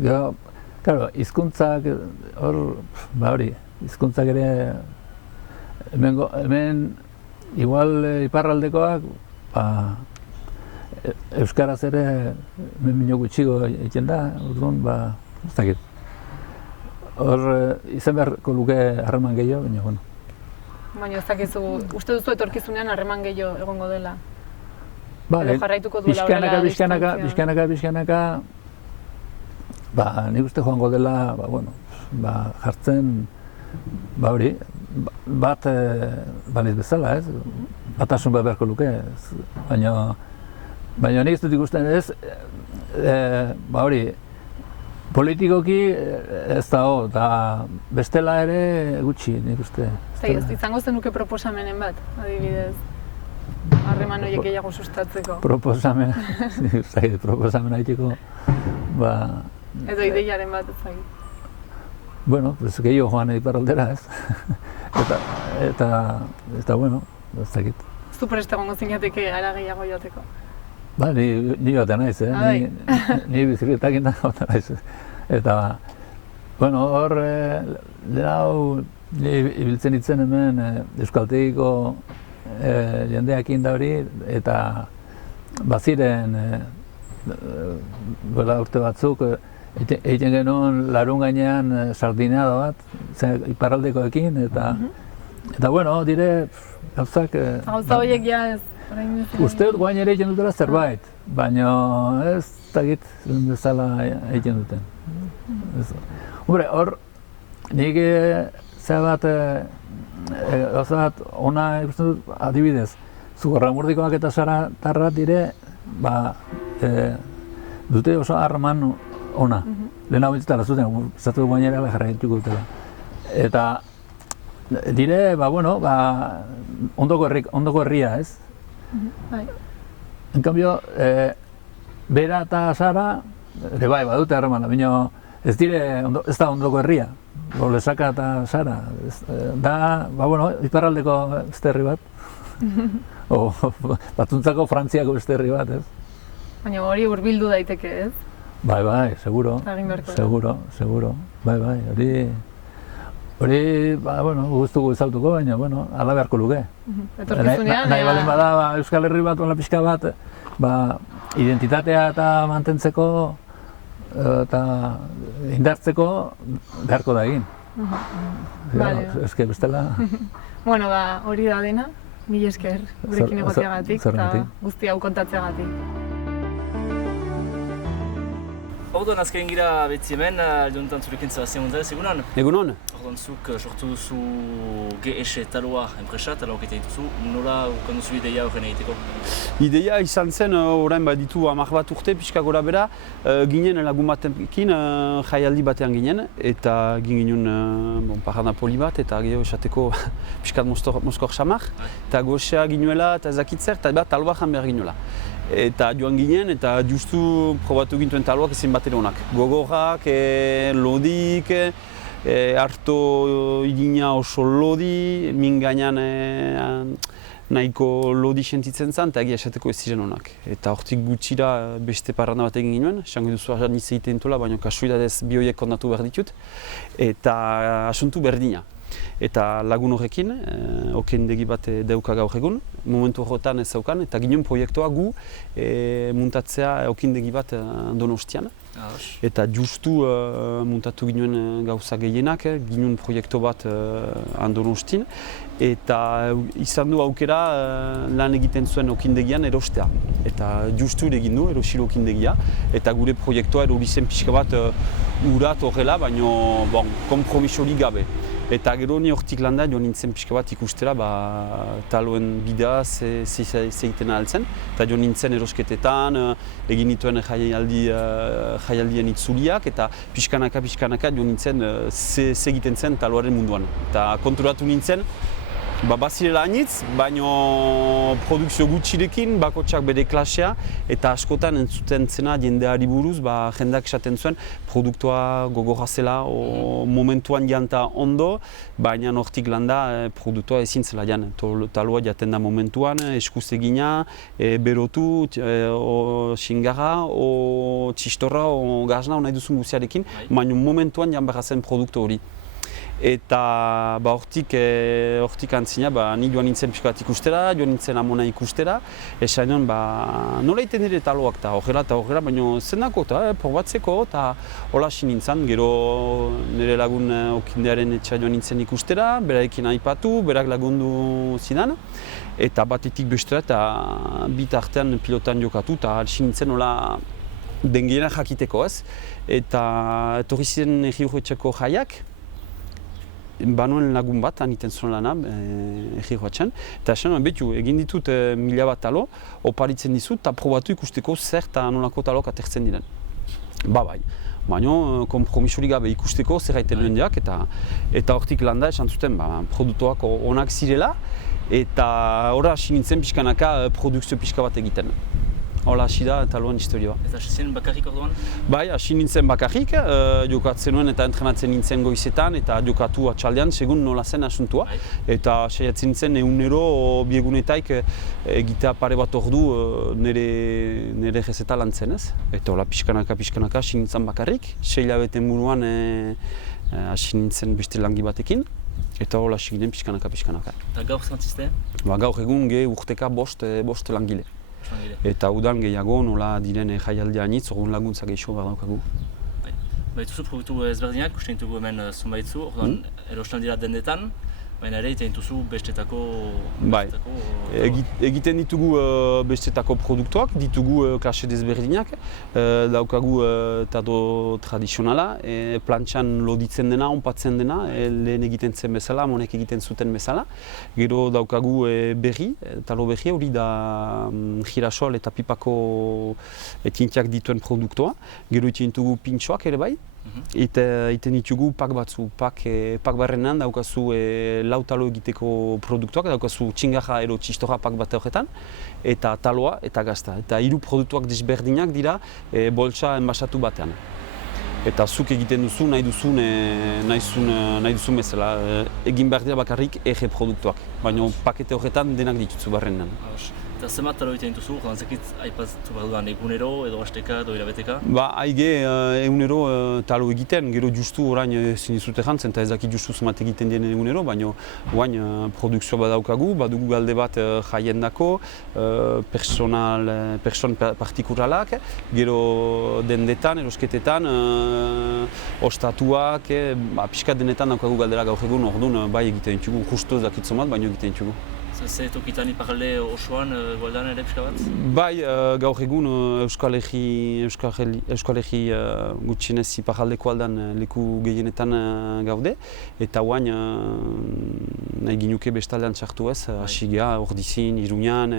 Gero, claro, hizkuntzak hori, hizkuntzak ere hemen igual iparraldekoak euskaraz ere minio gutxigo egiten da, orduan ez dakit. Hor izan beharko luke harreman gehiago, baina bueno. Baina ez dakizu, uste duzu etorkizunean harreman gehiago egongo dela? Edo jarraituko duela horrela bizkanaka, nik uste joango dela, jartzen, hori, bat baliz bezala, ez? Batasun bat beharko luke, baina nik ez dut ikusten ez, hori, politikoki ez dago, eta bestela ere gutxi, nik uste. Izango zenuke proposamenen bat, adibidez? Harreman horiek gehiago sustatzeko. Proposamena egiteko, edo ideiaren bat, ez zait. Bueno, gehiago joan iparraldera, ez? Eta, bueno, ez dakit. Zu prest egongo zinateke ara gehiago joateko? Ni joaten naiz, ni bizikletakin joaten naiz. Eta, bueno, hor, lehenau, ibiltzen itzen hemen euskaltegiko jendeakin da hori, eta baziren urte batzuk egiten genuen larun gainean sardinada bat, iparraldekoekin, eta bueno, dire, gauzak... Gauza horiek ja ez, orain ez... Uste dut guain ere egiten dutela zerbait, baina ez dakit bezala egiten duten. Hombre, hor, nik gauza bat ona ikusten dut adibidez, Zugorramurdikoak eta Zaratarrak dire, dute oso harreman ona. Lehenago bintzatela zuten, zatu dut guain ere jarraituko dutela. Eta dire, ondoko herria, ez? En cambio, Bera eta Zara, ere badute harremana, baina ez da ondoko herria. Lesaka eta Zara, da, iparraldeko beste herri bat. Batzuntzako Frantziako beste herri bat, ez? Baina hori hurbildu daiteke, ez? Bai, seguro. Bai, hori, guztuko izautuko, baina, ala beharko luke. Etorkizunean, nahi baldin bada, Euskal Herri bat, pixka bat, identitatea eta mantentzeko eta indartzeko beharko da egin. Eske bestela... Bueno, hori da dena, mila esker gurekin egoteagatik eta guzti hau kontatzeagatik. Orduan azken gira betzi hemen, aldeuntan zurekin Sebastian González, egunon? Egunon. Orduan zuk sortu duzu GS taloa enpresa, taloak eta dituzu, nola ukan duzu ideia horren egiteko? Ideia izan zen, orain ditu 10 bat urte, pixka gora bera, ginen lagun batekin jaialdi batean ginen, eta ginen parranda poli bat, eta gehiago esateko pixkat moskor samar, eta goxea ginuela eta ezakitzer, eta taloa jan behar ginuela. Eta joan ginen, eta justu probatu gintuen taloak ezin bat ere honak. Gogorrak, lodik, harto igina oso lodi, min gainan nahiko lodi sentitzen zen, eta egia esateko ez ziren honak. Eta hortik gutxira beste parranda bat egin ginen, esango duzu arra niz egiten tola, baina kasuidadez bi horiek kondatu behar ditut, eta asuntu berdina. Eta lagun horrekin, okendegi bat dauka gaur egun, momentu horretan ez zaukan, eta ginen proiektua gu muntatzea okendegi bat Donostian. Eta justu muntatu ginen gauza gehienak, ginen proiektu bat Donostin, eta izan du aukera lan egiten zuen okendegian erostea. Eta justu egin du, erosilo okendegia, eta gure proiektua erori zen pixka bat urat horrela, baina kompromisorik gabe. Eta gero ni hortik landa joan nintzen pixka bat ikustera taloen bidea ze egiten ahaltzen. Eta joan nintzen erosketetan, egin nituen jaialdien itzuliak eta pixkanaka joan nintzen ze egiten zen taloaren munduan. Eta konturatu nintzen, bazirela hainitz, baino produkzio gutxirekin, bakotxak bere klasea, eta askotan entzuten zena jendeari buruz, jendeak esaten zuen produktua gogorra zela, momentuan janta ondo, baina hortik landa produktua ezin zela jan. Taloa jaten da momentuan, eskuz egina, berotu, xingarra, txistorra, gazna, nahi duzun guziarekin, baina momentuan jan behar zen produktu hori. Eta hortik antzina, ni joan nintzen pixka bat ikustera, joan nintzen amona ikustera, esan nion, nola iten dire taloak eta horrela, baina zenako eta probatzeko eta hola hasi nintzen, gero nire lagun okindearen etxea joan nintzen ikustera, berarekin aipatu, berak lagundu zidan, eta batetik bestera eta bitartean pilotan jokatu eta hasi nintzen hola dengiena jakiteko ez, eta etorri ziren Erri-Urretxeko jaiak, banuen lagun bat, aniten zuen lana, Erri-Urretxan, eta esan, betu, egin ditut 1000 bat talo, oparitzen dizut, eta probatu ikusteko zer eta nolako talok atertzen diren. Bai. Baina, kompromisorik gabe ikusteko zer gaiten lehen diak, eta hortik landa esan zuten produktuak onak zirela, eta horra hasi nintzen pixkanaka produkzio pixka bat egiten. Hola, hasi da taloan historia. Eta hasi zen bakarrik orduan? Bai, hasi nintzen bakarrik, jokatzen nuen eta entrenatzen nintzen goizetan eta jokatu atxaldean, segun nola zen asuntua. Eta saiatzen nintzen egunero biegunetaik egitea pare bat ordu nire jezeta lan zen ez. Eta hola, pixkanaka hasi nintzen bakarrik, 6 hilabeten buruan hasi nintzen beste langi batekin. Eta hola hasi ginen pixkanaka. Eta gaur zantzizte? Gaur egun urteka bost langile. Eta udan gehiago nola diren jaialdea anitz, orduan laguntza gehiago behar daukagu. Baituzu produktu ezberdinak, uste ditugu hemen zunbaitzu, orduan erosten dira dendetan, baina ere egiten dituzu bestetako... Bai, egiten ditugu bestetako produktuak, ditugu klase desberdinak, daukagu tado tradizionala, plantxan loditzen dena, onpatzen dena, lehen egiten zen bezala, monek egiten zuten bezala. Gero daukagu talo berri hori da girasol eta pipako tintiak dituen produktua. Gero egiten ditugu pintxoak ere bai. Iten ditugu pak batzu, pak barrenan daukazu lau talo egiteko produktuak, daukazu txingarra edo txistorra pak bat horretan, eta taloa eta gazta. Eta 3 produktuak desberdinak dira boltsa enbasatu batean. Eta zuk egiten duzu nahi duzun bezala, egin behar dira bakarrik produktuak, baina pakete horretan denak dituzu barrenan. Eta zenbat talo egiten dituzu, gantzekit aipatu behar duan egunero edo asteka edo hilabeteka? Haige egunero talo egiten, gero justu orain ezin dizute jantzen, eta ez dakit justu zenbat egiten dien egunero, baina orain produkzioa badaukagu, badugu galde bat jaiendako, person partikuralak, gero dendetan, erosketetan, ostatuak, pixkat denetan daukagu galdera gaur egun, orduan bai egiten ditugu, justu ez dakit zenbat, baina egiten ditugu. Ze tokitan iparalde osoan, goldan ere pixka bat? Bai, gaur egun Euskal Herri gutxienez iparaldeko aldan leku gehienetan gaude. Eta oain nahi ginuke bestaldean txartu ez, hasi geha, Ordizin, Iruñan,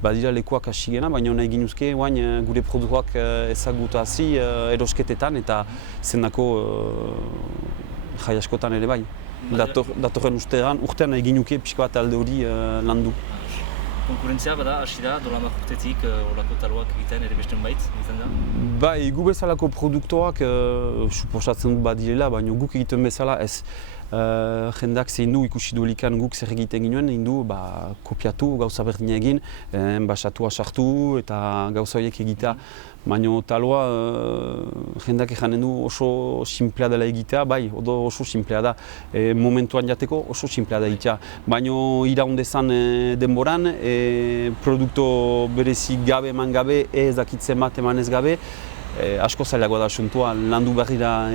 badira lekuak hasi gena, baina nahi ginuzke oain gure produktuak ezagutazi erosketetan eta zendako jai askotan ere bai. Datorren urtean egin nuke pixka bat alde hori landu. Konkurentzia bada, hasi da, dolamak urtetik olako taloak egiten ere beste bait, egiten da? Bai, gu bezalako produktuak suposatzen dut badirela, baina guk egiten bezala ez. Jendeak zein du ikusi duelikan guk zer egiten ginoen, egin du kopiatu, gauza berdina egin, enbasatua sartu eta gauza horiek egitea. Baina taloa jendeak ejanen du oso simplea dela egitea, bai, oso simplea da. Momentuan jateko oso simplea da egitea. Baina iraundezan denboran, produktu berezik gabe eman gabe, ez dakitzen bat emanez gabe, asko zailagoa da asuntua, landu behar dira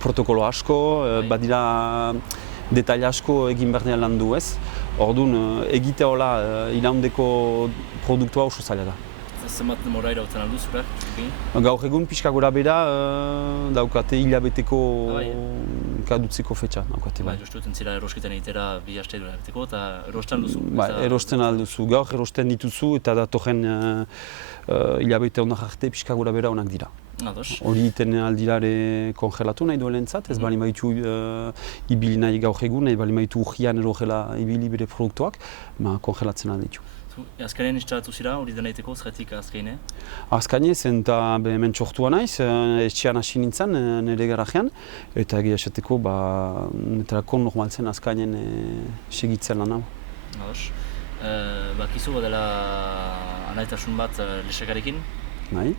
protokolo asko, badira detail asko egin behar dira landu ez. Orduan, egitea hola iraundeko produktua oso zaila da. zenbat demora irauten aldu zurak? Gaur egun pixka gora bera daukate hilabeteko kadutzeko fetxa daukate. Bai, uste duten zira erosketen egitera 2 aste hilabeteko eta erosten duzu. Bai, erosten alduzu. Gaur erosten dituzu eta datorren hilabete honak arte pixka gora bera onak dira. Hori iten aldirare kongelatu nahi duelentzat, ez bali maitu ibili nahi gaur egun, nahi bali maitu urgian erogela ibili bere produktuak, kongelatzen alditu. Azkainen instalatu zira, hori denaiteko, zergatik azkaine? Azkaine zen eta hemen txortua naiz, etxean hasi nintzen nire garajean, eta egia esateko netarako normal zen azkainen segitzen lan hau. Bakizu badela anaitasun bat lesakarekin? Nahi?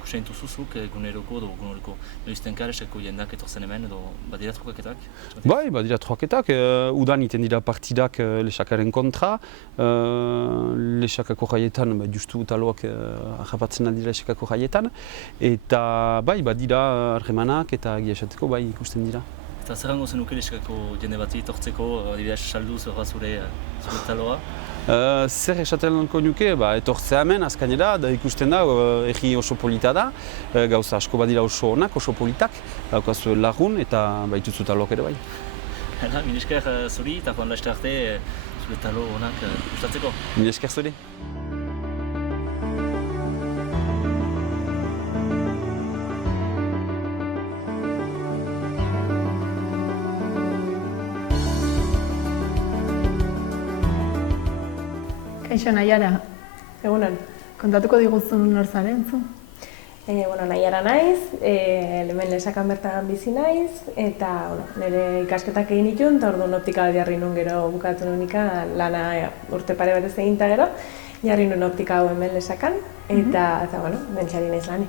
Kusein duzuzuk eguneroko edo eguneroko noiztenka lesako jendak etortzen hemen edo badira trukaketak? Bai, badira trukaketak. Udan iten dira partidak lesakaren kontra. Lesakako jaietan, justu taloak harrapatzen aldira lesakako jaietan. Eta bai, badira harremanak eta egia esateko bai ikusten dira. Eta zer hango zenuke lesakako jende bati etortzeko, adibidez saldu zure taloa? Zer esaten lanko nuke, etortzea hemen azkainera, da ikusten da, erri oso polita da, gauza asko badira oso onak, oso politak, daukazu lagun eta baituzu talok ere bai. Mil esker zuri eta joan laste arte zure talo onak gustatzeko. Mil esker zuri. Kaixo, Naiara. Egunon. Kontatuko diguzun nor zaren, zu? Naiara naiz, hemen Lesakan bertan bizi naiz, eta nire ikasketak egin ditun, eta orduan optika bat jarri nun gero bukatu nunika, lana urte pare bat ez egin eta gero, jarri nun optika hau hemen Lesakan, eta bentxari naiz lanin.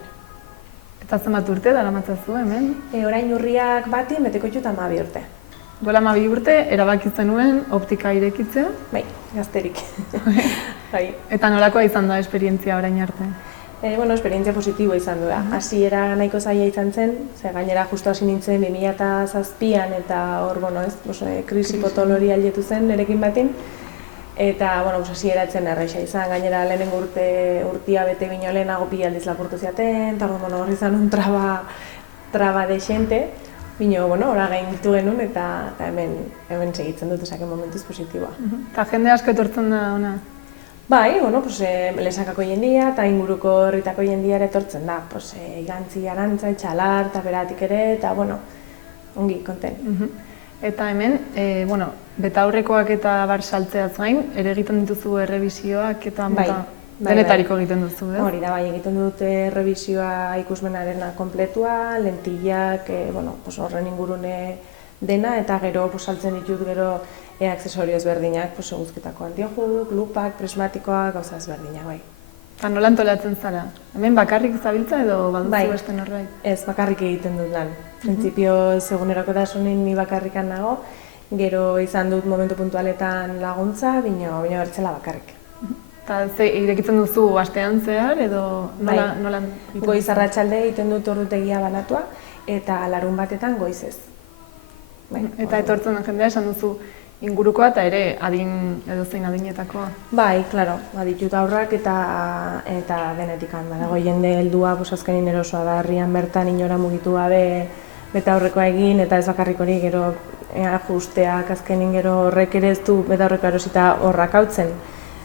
Eta zenbat urte daramatzazu hemen? Orain urriak bati beteko ditut 12 urte. Duela 12 urte, erabakitzen nuen optika irekitzea? Bai, gazterik. Eta nolakoa izan da esperientzia orain arte? Esperientzia positiboa izan du da. Hasiera nahiko zaila izan zen, gainera justu hasi nintzen 2007an eta hor, krisi potol hori aldetu zen nerekin batin. Eta, hasiera etzen erraixa izan, gainera lehenengo urtia bete bino lehenago 2 aldiz lapurtu ziaten, eta hor izan un traba de xente. Bino, ora gainditu genuen eta hemen segitzen dut esaken momentuz positiboa. Eta jende asko etortzen da ona? Bai, Lesakako jendia eta inguruko herritako jendia ere etortzen da. Igantzi, Arantza, Etxalar eta beratik ere, eta ongi, konten. Eta hemen, betaurrekoak eta bar saltzeaz gain, ere egiten dituzu errebisioak eta denetariko egiten duzu, ez? Hori da, bai, egiten dut errebisioa ikusmenarena kompletua, lentillak, horren ingurune dena, eta gero saltzen ditut gero aksesorio ezberdinak, guzketako antiojuk, lupak, prismatikoak, gauza ezberdinak, bai. Eta nola antolatzen zara? Hemen bakarrik zabiltza edo baduzu beste norbait? Ez, bakarrik egiten dut lan. Printzipio, eguneroko dasunin ni bakarrikan nago, gero izan dut momentu puntualetan laguntza, bino bertzela bakarrik. Eta irekitzen duzu astean zehar edo nola? Goiz arratsalde egiten dut ordutegia banatua eta larun batetan goizez. Eta etortzen den jendea esan duzu ingurukoa eta ere edozein adinetakoa? Bai, klaro, ditut aurrak eta denetikan. Badago jende heldua azkenin erosoa da herrian bertan inora mugitu gabe beta aurrekoa egin eta ez bakarrik hori gero ajusteak azkenin gero horrek ere ez du beta aurrekoa erosita horrak hautzen.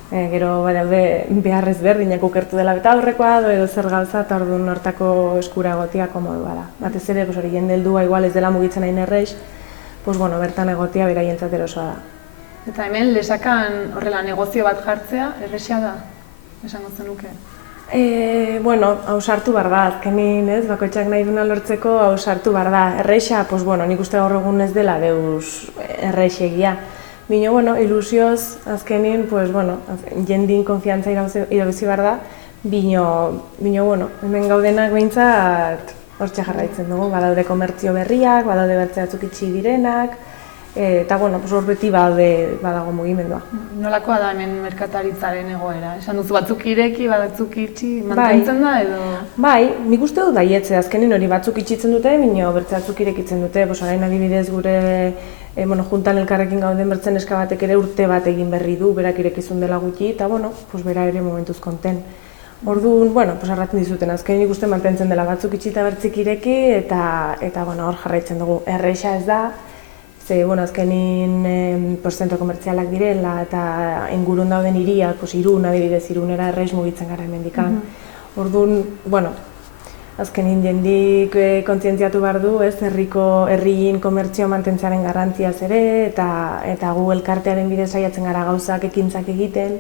Gero badaude behar ezberdinak ukertu dela beta aurrekoa edo zer gauza eta orduan hortako eskura egotia komodua da. Batez ere, hori jende heldua igual ez dela mugitzen hain erreix, bertan egotia beraientzat erosoa da. Eta hemen Lesakan horrela negozio bat jartzea errexea da, esango zenuke? Ausartu behar da, azkenin, bakoitzak nahi duna lortzeko ausartu behar da. Errexa, nik uste gaur egun ez dela deus errexegia. Bino, ilusioz, azkenin, jendin konfiantza irabazi behar da, bino, hemen gaudenak behintzat hortxe jarraitzen dugu, badaude komertzio berriak, badaude bertze batzuk itxi direnak, eta hor beti badago mugimendua. Nolakoa da hemen merkataritzaren egoera? Esan duzu batzuk ireki, batzuk itxi, mantentzen da edo? Bai, nik uste dut baietze, azkenin hori batzuk itxitzen dute, bino bertze batzuk irekitzen dute, orain adibidez gure juntan elkarrekin gauden bertzen neska batek ere urte bat egin berri du, berak irekizun dela gutxi, eta bera ere momentuz konten. Orduan, pues arratzen dizuten, azken ikusten mantentzen dela batzuk itxita bertzik ireki eta hor jarraitzen dugu. Erresa ez da, ze, azkenin zentro komertzialak direla eta ingurun dauden hiriak, Irun, adibidez, Irunera erreiz mugitzen gara hemendikan. Orduan, azkenin jendik kontzientziatu behar du, herriin komertzio mantentzearen garrantziaz ere, eta gu elkartearen bidez saiatzen gara gauzak ekintzak egiten,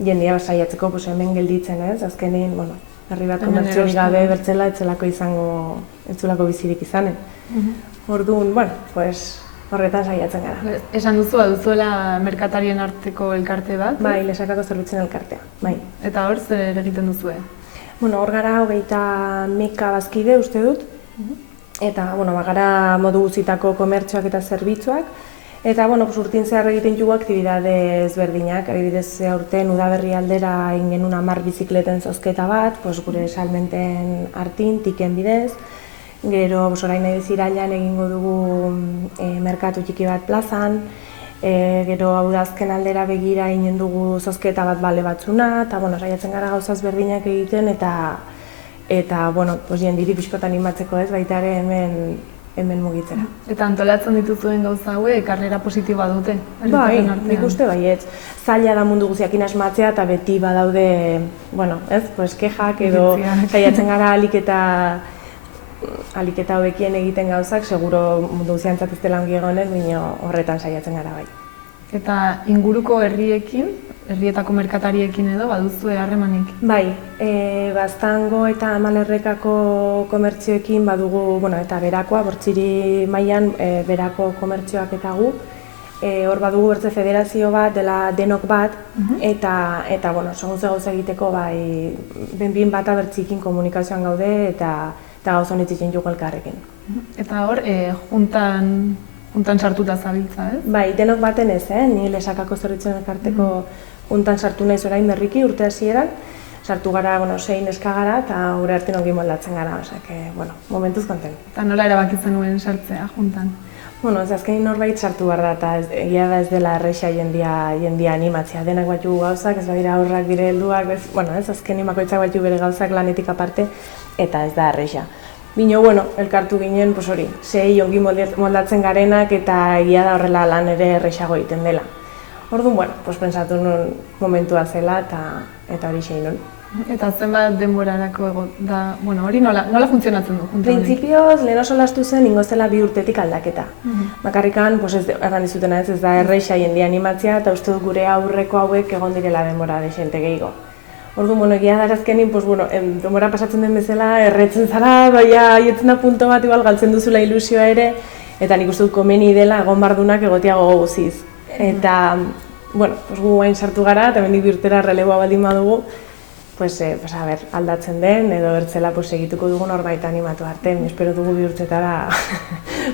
jendia saiatzeko hemen gelditzen, azkenin, herri bat komertziorik gabe bertzela etzelako izango, etzulako bizirik izanen. Orduan, horretan saiatzen gara. Esan duzuela merkatarien arteko elkarte bat? Bai, Lesakako zerbitzuen elkartea, bai. Eta hor zer egiten duzue? Hor gara 30 bazkide uste dut, eta gara modu guzitako komertzioak eta zerbitzuak, eta urtin zehar egiten dugu aktibidade ezberdinak, adibidez aurten udaberri aldera egin genuen 10 bizikleten zozketa bat, gure salmenten artin, tiken bidez, gero orain nahi irailean egingo dugu merkatu txiki bat plazan, gero hau da azken aldera begira egin dugu zozketa bat bale batzuna, eta saiatzen gara gauzaz berdinak egiten, eta jendiri pixkotan animatzeko baita ere hemen mugitzera. Eta antolatzen dituzuen gauza hauek karrera positiboa dute? Bai, nik uste baietz. Zaila da mundu guztiakin asmatzea eta beti badaude, kexak edo saiatzen gara aliketa hobekien egiten gauzak, seguro mundu guztiantzat ez dela ongi egonen, baina horretan saiatzen gara bai. Eta inguruko herrietako merkatariekin edo, baduzue harremanik? Bai, Baztango eta Amalerrekako komertzioekin badugu, eta Berakoa, Bortziri mailan Berako komertzioak eta gu. Hor badugu bertze federazio bat, dela denok bat, eta segun ze gauza egiteko, benbin bata bertzikin komunikazioan gaude, eta gauza honetzitzen jugu elkarrekin. Eta hor, juntan sartuta zabiltza, ez? Bai, denok baten ez, ni Lesakako zerbitzuen elkarteko juntan sartu naiz orain berriki urte hasieran, sartu gara, 6 neska gara, eta gure artean ongi moldatzen gara, momentuz konten. Eta nola erabakitzen nuen sartzea juntan? Ez azkenin norbait sartu behar da, eta egia da ez dela erresa jendia animatzea. Denak batu gauzak, ez badira aurrak dire helduak, ez azkenin bakoitzak batu bere gauzak lanetik aparte, eta ez da erresa. Bino, elkartu ginen, hori, 6 ongi moldatzen garenak, eta egia da horrela lan ere erresago egiten dela. Orduan, pentsatu nuen momentua zela, eta hori sein nuen. Eta zenbat denborarako da, hori nola funtzionatzen du? Printzipioz, lehen oso lastu zen, ingo zela 2 urtetik aldaketa. Bakarrikan, erran dizutena ez da erresa jendia animatzea, eta uste dut gure aurreko hauek egon direla denbora desente gehiago. Orduan, egia da azkenin, denbora pasatzen den bezala, erretzen zara, haietzen da punto bat, igual galtzen duzula ilusioa ere, eta nik uste dut komeni dela egon bardunak egotiago guziz. Eta, gu hain sartu gara, eta bendik 2 urtera releboa baldin badugu, aldatzen den, edo bertzela egituko dugu norbait animatu arte. Espero dugu 2 urtetara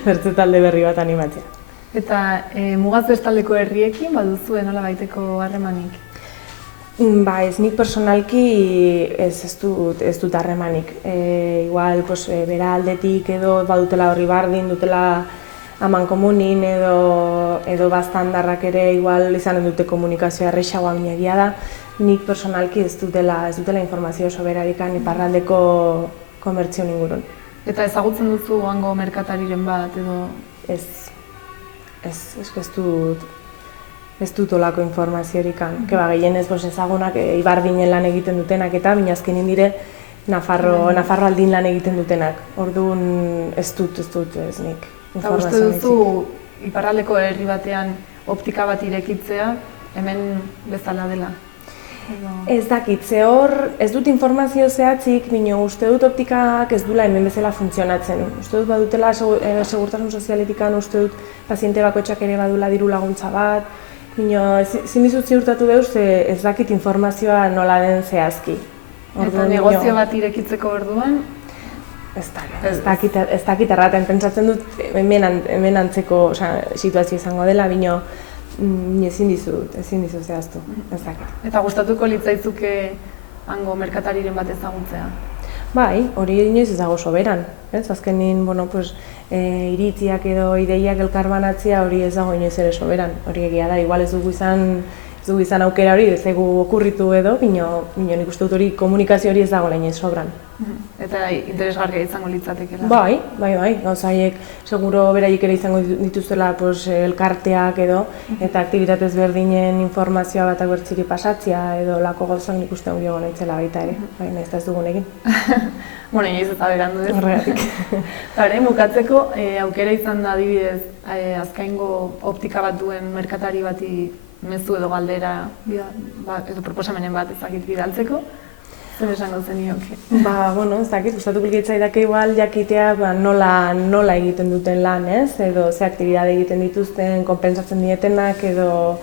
bertze talde berri bat animatzea. Eta mugaz bestaldeko herriekin baduzue nola baiteko harremanik? Ez nik personalki ez dut harremanik. Igual, bera aldetik edo badutela horri bardin, dutela aman komunin edo baztandarrak ere igual izanen dute komunikazioa erresagoa egia da. Nik personalki ez dutela informazio soberarikan iparraldeko komertzio ingurun. Eta ezagutzen duzu hango merkatariren bat edo? Ez dut olako informaziorikan. Gehienez ezagunak Ibardinen lan egiten dutenak eta baina azkenin dire Nafarro aldin lan egiten dutenak. Orduan ez dut nik. Eta uste duzu iparraldeko herri batean optika bat irekitzea hemen bezala dela? Ez dakit, ez dut informazio zehatzik, baina uste dut optikak ez dula hemen bezala funtzionatzen. Uste dut badutela segurtasun sozialetikan, uste dut paziente bakoitzak ere badula diru laguntza bat, baina ezin dizut ziurtatu behuz ez dakit informazioa nola den zehazki. Eta negozio bat irekitzeko orduan? Ez dakit erraten, pentsatzen dut hemen antzeko situazio izango dela, baina ezin dizut zehaztu, ez dakit. Eta gustatuko litzaizuke hango merkatariren bat ezagutzea? Bai, hori inoiz ez dago soberan. Azkenin, iritziak edo ideiak elkarbanatzea hori ez dago inoiz ere soberan. Hori egia da, igual ez dugu izan ez dugu izan aukera hori, ez egu okurritu edo, bino nik uste dut hori komunikazio hori ez dago lehen sobran. Eta interesgarria izango litzatekela. Bai, gauza haiek seguro beraiek ere izango dituztela elkarteak edo, eta aktibitatez berdinen informazioa batak bertziri pasatzea edo lako gauzak nik uste ongi egon aitzela baita ere, baina ez da ez dugun egin. Bueno, inoiz eta berandu ez. Horregatik. Orain bukatzeko, aukera izan da adibidez, Azkaingo optika bat duen merkatari bati mezu edo galdera edo proposamenen bat ezakit bidaltzeko. Zer esango zenioke? Bueno, ez dakit, gustatuko litzaidake igual jakitea nola egiten duten lan, ez? Edo ze aktibidade egiten dituzten, konpentsatzen dietenak edo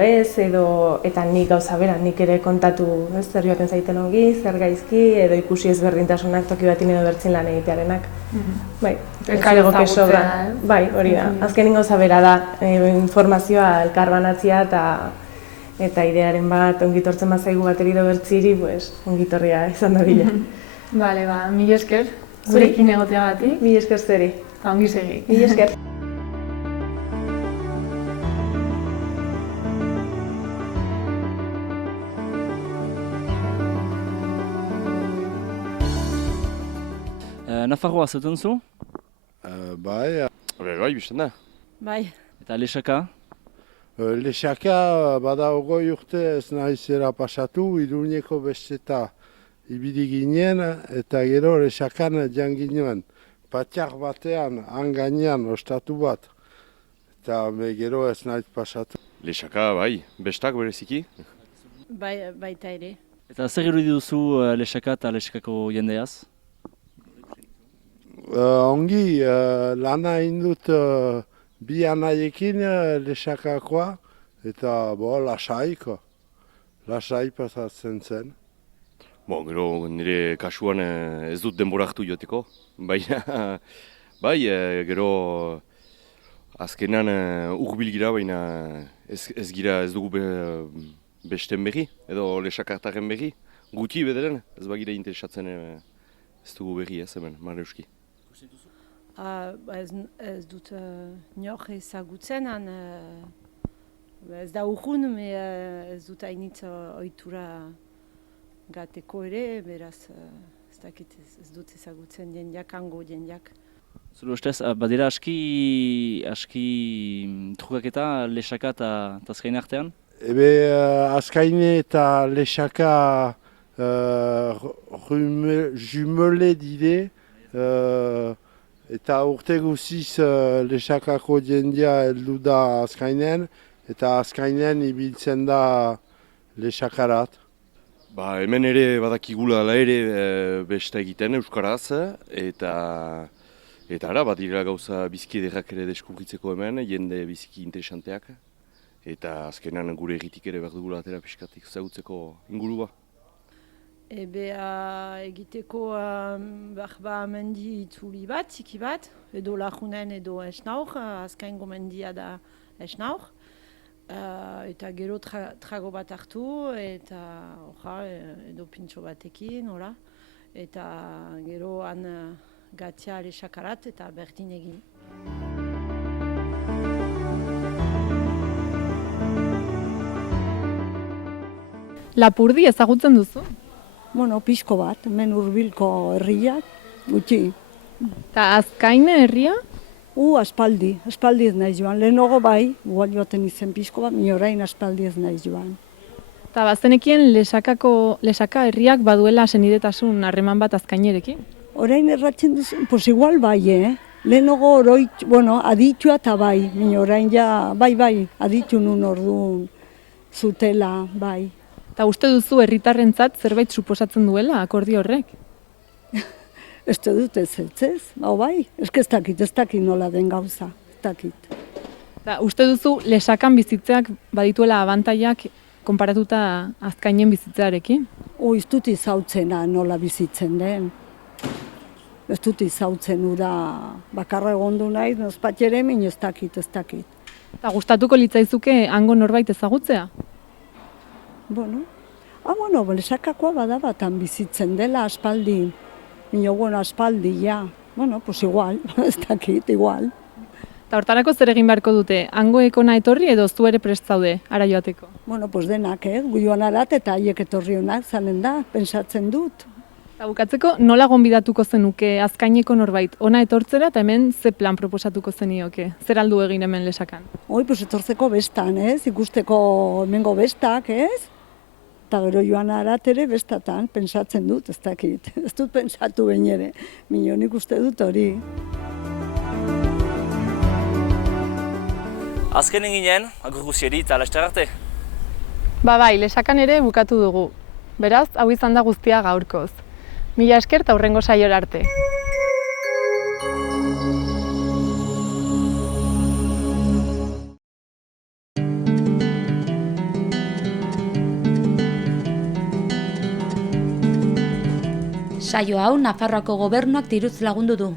ez, eta nik gauza bera, nik ere kontatu, ez, zer joaten zaiten ongi, zer gaizki, edo ikusi ezberdintasunak toki batin edo bertzin lan egitearenak. Bai, elkar ezagutzea, bai, hori da. Azkenin gauza bera da, informazioa elkar banatzea eta idearen bat ongitortzen bazaigu bateri edo bertziri, ongitorria izan da bila. Bale, mila esker, zurekin egoteagatik. Mila esker zeri. Eta ongi segi. Mila esker. Nafarroa zaten zu? Bai. Bai, bizten da. Bai. Eta Lexaka? Lexaka bada 20 urte ez nahizera pasatu, Iruneko besteta ibili ginen, eta gero Lexakan jan ginen. Patxar batean, gainean ostatu bat, eta gero ez nahiz pasatu. Lexaka, bai, bestak bereziki? Baita ere. Eta zer irudi duzu Lexaka eta Lexakako jendeaz? Ongi, lana indut bi anaiekin Lexakakoa, eta lasai pasatzen zen. Gero nire kasuan ez dut denbora hartu joteko, baina bai, gero azkenan urbil gira, baina ez dugu besten berri, edo Lexakartaren berri, guti bederen, ez bagira interesatzen ez dugu berri ez hemen, Mareuski. Ez dut nor ezagutzen, ez da urrun, ez dut hainitz ohitura gateko ere, beraz ez dut ezagutzen jendeak, hango jendeak. Zure ustez, badira aski trukaketa Lexaka eta Azkaine artean? Azkaine eta Lexaka jumele dire, eta urte guziz Lexakako jendea heldu da Azkainen, eta Azkainen ibiltzen da Lexakarat. Hemen ere badakigula ala ere besta egiten euskaraz, eta badirela gauza biziki ederrak ere deskubritzeko hemen, jende biziki interesanteak, eta azkenan gure egitik ere behar dugula atera pixkatik zautzeko ingurua. Egiteko mendi itzuli bat, txiki bat, edo Lagunen edo Esnaur, Azkaingo mendia da Esnaur. Eta gero trago bat hartu, eta edo pintxo batekin, eta gero han gatzea Lexakarat eta berdin egin. Lapurdi ezagutzen duzu? Pixko bat, hemen hurbilko herriak, gutxi. Eta Azkaine herria? Aspaldi ez naiz joan. Lehenago bai, igual joaten izen pixko bat, orain aspaldi ez naiz joan. Eta bazenekien Lexaka herriak baduela senidetasun harreman bat Azkainerekin? Orain erratzen duzu, igual bai, Lehenago aditua eta bai, orain ja, bai, aditu nun orduan zutela, bai. Eta uste duzu herritarrentzat zerbait suposatzen duela akordio horrek? Ez dut ez, bai, ez dakit nola den gauza, ez dakit. Uste duzu Lexakan bizitzeak badituela abantaiak konparatuta Azkainen bizitzearekin? Ez dut izautzena nola bizitzen den. Ez dut izautzen ura bakarra egondu nahi, nozpatxere min ez dakit. Eta gustatuko litzaizuke hango norbait ezagutzea? Lexakakoa badabatan bizitzen dela aspaldi. Aspaldi, ja. Igual, ez dakit, igual. Eta hortarako zer egin beharko dute? Hangoek ona etorri edo zu ere prest zaude ara joateko? Bueno, pues denak, gu joan arat eta haiek etorri honak zanen da, pentsatzen dut. Eta bukatzeko, nola gonbidatuko zenuke azkaineko norbait ona etortzera eta hemen ze plan proposatuko zenioke? Zer aldu egin hemen Lesakan? Pues etortzeko bestan, ikusteko hemengo bestak, Eta gero joan arat ere bestatan, pentsatzen dut, ez dakit. Ez dut pentsatu behin ere, nik uste dut hori. Azken ginen, agur guzieri eta laster arte. Bai, Lesakan ere bukatu dugu. Beraz, hau izan da guztia gaurkoz. Mila esker eta hurrengo saiora arte. Saio hau Nafarroako Gobernuak diruz lagundu du.